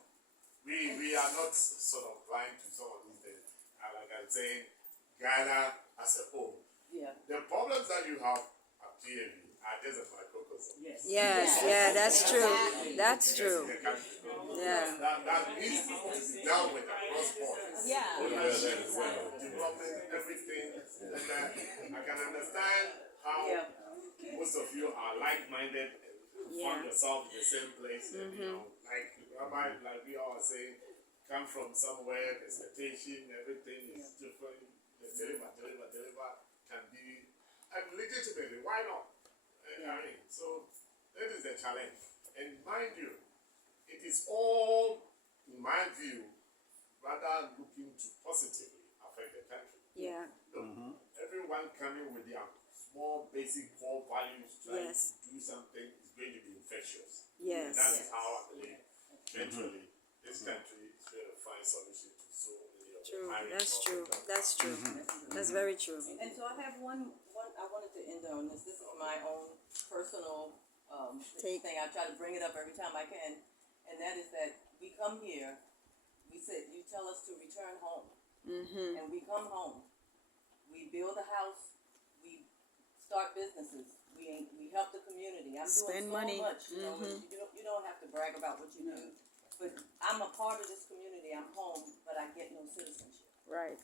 we are not sort of blind to some of these things. Like I'm saying, Ghana as a whole. Yeah. The problems that you have at PAV are just a microcosm. Yes. Yes. Yeah. That's true. That's true. In the country. Yeah. That needs to be dealt with across board. Yeah. Ownership, development, everything. And I can understand how Yeah. most of you are like-minded and find yourself in the same place. And, like Rabbi, like we all are saying, come from somewhere, the expectation, everything is different. The deliver can be, and legitimately, why not? I mean, so that is the challenge. And mind you, it is all, in my view, rather looking to positively affect the country. Yeah. Everyone coming with their small, basic core values, trying Yes. to do something is going to be infectious. Yes. And that is how I believe eventually this country is going to find solution to so many of the True. marriage That's true. problems. That's true. That's very true. And so I have one. I wanted to end on this. This is my own personal Take. thing. I try to bring it up every time I can, and that is that we come here. We said you tell us to return home, and we come home. We build a house. We start businesses. We help the community. I'm Spend doing so money. much. You don't have to brag about what you do, but I'm a part of this community. I'm home, but I get no citizenship. Right.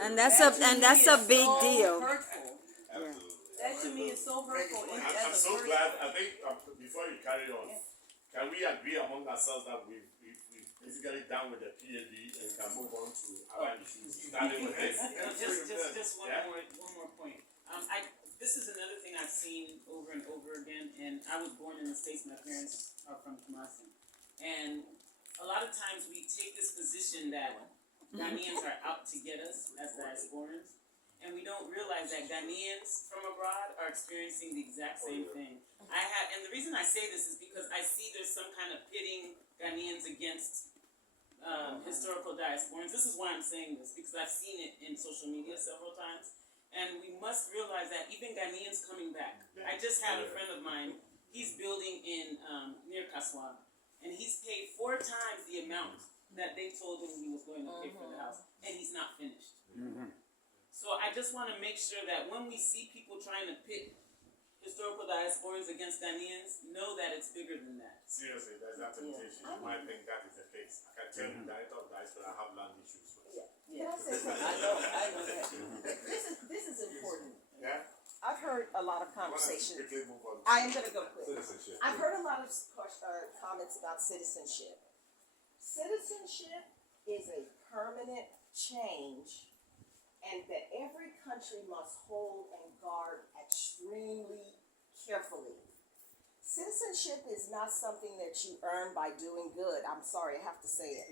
And that's a big so deal. Hurtful. Yeah. That to me is so hurtful. And I'm as a so person- glad. I think before you carry on, can we agree among ourselves that we've basically done with the PAD and can move on to other issues, starting with this? Just one more point. This is another thing I've seen over and over again, and I was born in the States. My parents are from Kumasi, and a lot of times we take this position that Ghanaians are out to get us as diasporans, and we don't realize that Ghanaians from abroad are experiencing the exact same thing. And the reason I say this is because I see there's some kind of pitting Ghanaians against historical diasporans. This is why I'm saying this, because I've seen it in social media several times. And we must realize that even Ghanaians coming back. I just had a friend of mine, he's building in near Kaswa, and he's paid 4 times the amount that they told him he was going to pay for the house, and he's not finished. So I just want to make sure that when we see people trying to pit historical diasporans against Ghanaians, know that it's bigger than that. Seriously, there's that temptation. You might think that is the case. I can tell you, director of diaspora, I have land issues. Can I say something? I know that. This is important. Yeah? I've heard a lot of I want us to conversation. quickly move on. I am gonna go quick. Citizenship. I've heard a lot of comments about citizenship. Citizenship is a permanent change, and that every country must hold and guard extremely carefully. Citizenship is not something that you earn by doing good. I'm sorry, I have to say it.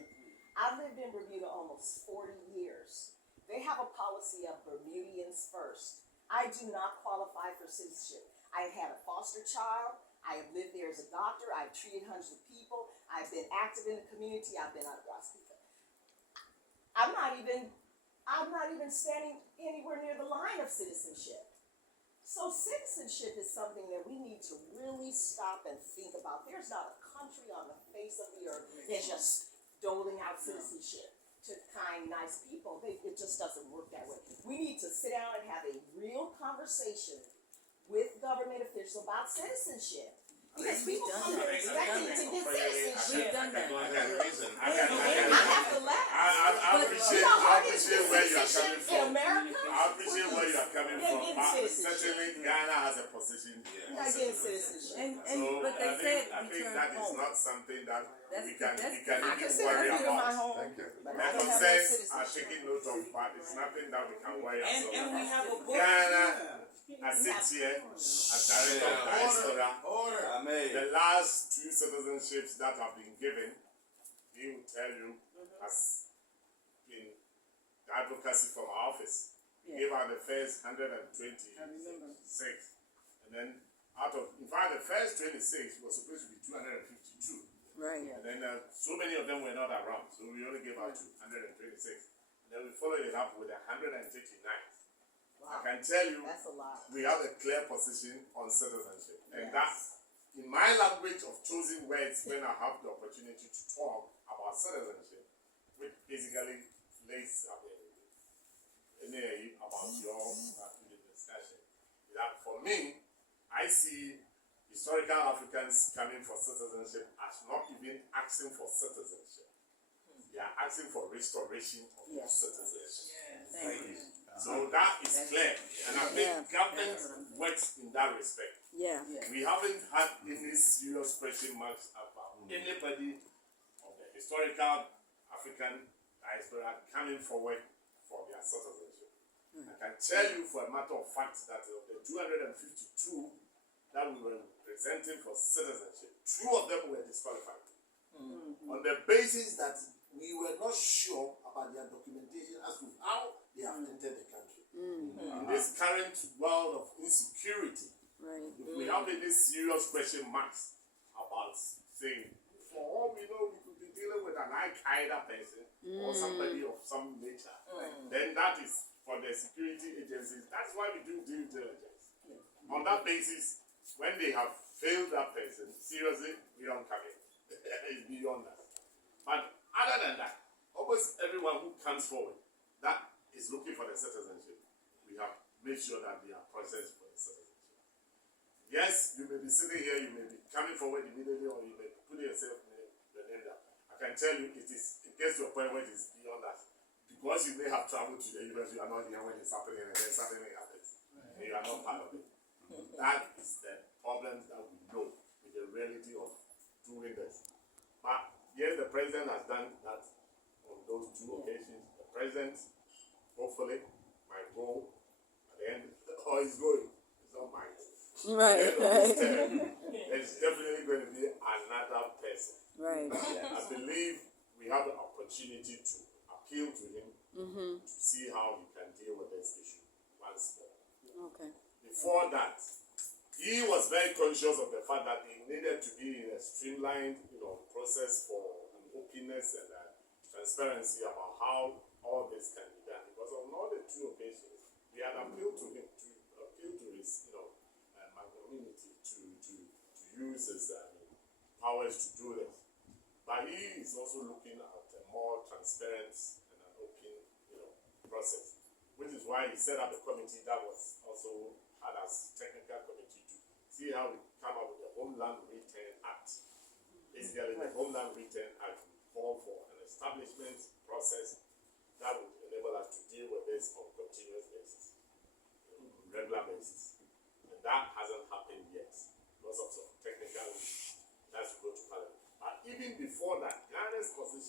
I've lived in Bermuda almost 40 years. They have a policy of Bermudians first. I do not qualify for citizenship. I have had a foster child. I have lived there as a doctor. I've treated hundreds of people. I've been active in the community. I've been out of Roscoe. I'm not even standing anywhere near the line of citizenship. So citizenship is something that we need to really stop and think about. There's not a country on the face of the earth that's just doling out citizenship to kind, nice people. It just doesn't work that way. We need to sit down and have a real conversation with government officials about citizenship. Because people come here expecting to get citizenship. I can go ahead and reason. I I have to laugh. I appreciate where you are coming In from. America, I appreciate where you are coming They're from. getting But citizenship. certainly Ghana has a position. we're not getting citizenship. And So but they said I think return that is home. not something that That's- we can that's- even I can sit worry here in my about. home, Thank you. but The I don't have no concerns are citizenship. taking note of, but it's nothing that we can worry And we ourselves have a about. book. Ghana, I sit here as director of diaspora. The last 2 citizenships that have been given, he will tell you, has been the advocacy from our office. We Yeah. gave out the first 126. I remember. And then in fact, the first 26 was supposed to be 252. Right. And then so many of them were not around, so we only gave out 126. And then we followed it up with 139. I Wow, can tell you, that's a lot. we have a clear position on citizenship. And Yes. that, in my language of choosing words, when I have the opportunity to talk about citizenship, which basically lays up about your discussion, that for me, I see historical Africans coming for citizenship as not even asking for citizenship. They are asking for restoration of Yes. citizenship. Thank you. So that is clear, and I think government works in that respect. Yeah. We haven't had any serious question marks about anybody of the historical African diaspora coming forward for their citizenship. I can tell you for a matter of fact that of the 252 that we were presenting for citizenship, 2 of them were disqualified. On the basis that we were not sure about their documentation as to how they have entered the country. In this current world of insecurity, Right. if we have any serious question marks about saying, for all we know, we could be dealing with an Al-Qaeda person or somebody of some nature, then that is for the security agencies. That's why we do due diligence. On that basis, when they have failed that person, seriously, we don't come in. It's beyond that. But other than that, almost everyone who comes forward that is looking for the citizenship, we have made sure that they are processed for the citizenship. Yes, you may be sitting here, you may be coming forward immediately, or you may put yourself the name down. I can tell you it gets to a point where it is beyond that. Because you may have traveled to the US, you are not here when it's happening, and then something happens. And you are not part of it. That is the problem that we know with the reality of doing this. But yes, the president has done that on those 2 occasions. The president, hopefully, might go at the end, or is going. It's not mine. Right. At the end of this term, there's definitely going to be another person. Right. I believe we have the opportunity to appeal to him to see how he can deal with this issue once more. Okay. Before that, he was very conscious of the fact that he needed to be in a streamlined, process for an openness and transparency about how all this can be done. Because on all the 2 occasions, we had appealed to him to appeal to his, magnanimity to use his powers to do this. But he is also looking at a more transparent and an open, process, which is why he set up a committee that was also had as technical committee to see how we come up with the Homeland Return Act. Basically, the Homeland Return Act will call for an establishment process that would enable us to deal with this on a continuous basis, regular basis. And that hasn't happened yet because of some technical issues. That's to go to Parliament. But even before that, Ghana's position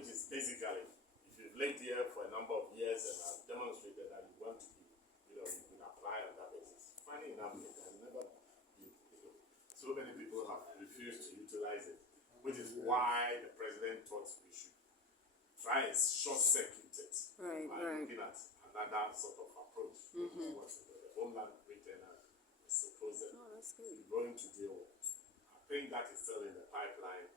which is basically, if you've lived here for a number of years and have demonstrated that you want to be, you can apply on that basis. Funny enough, it has never been, so many people have refused to utilize it, which is why the president thought we should try and short-circuit it Right, by right. looking at another sort of approach, which is what the Homeland Retainer is supposed Oh, that's good. going to deal with. I think that is still in the pipeline.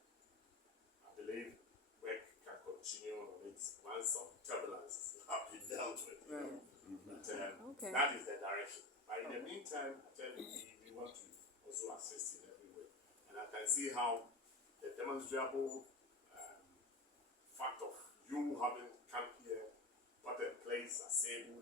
I believe work can continue on it once some turbulence have been dealt with. Right. But, Okay. that is the direction. But in the meantime, I tell you, we want to also assist in every way. And I can see how the demonstrable fact of you having come here, what a place Asebu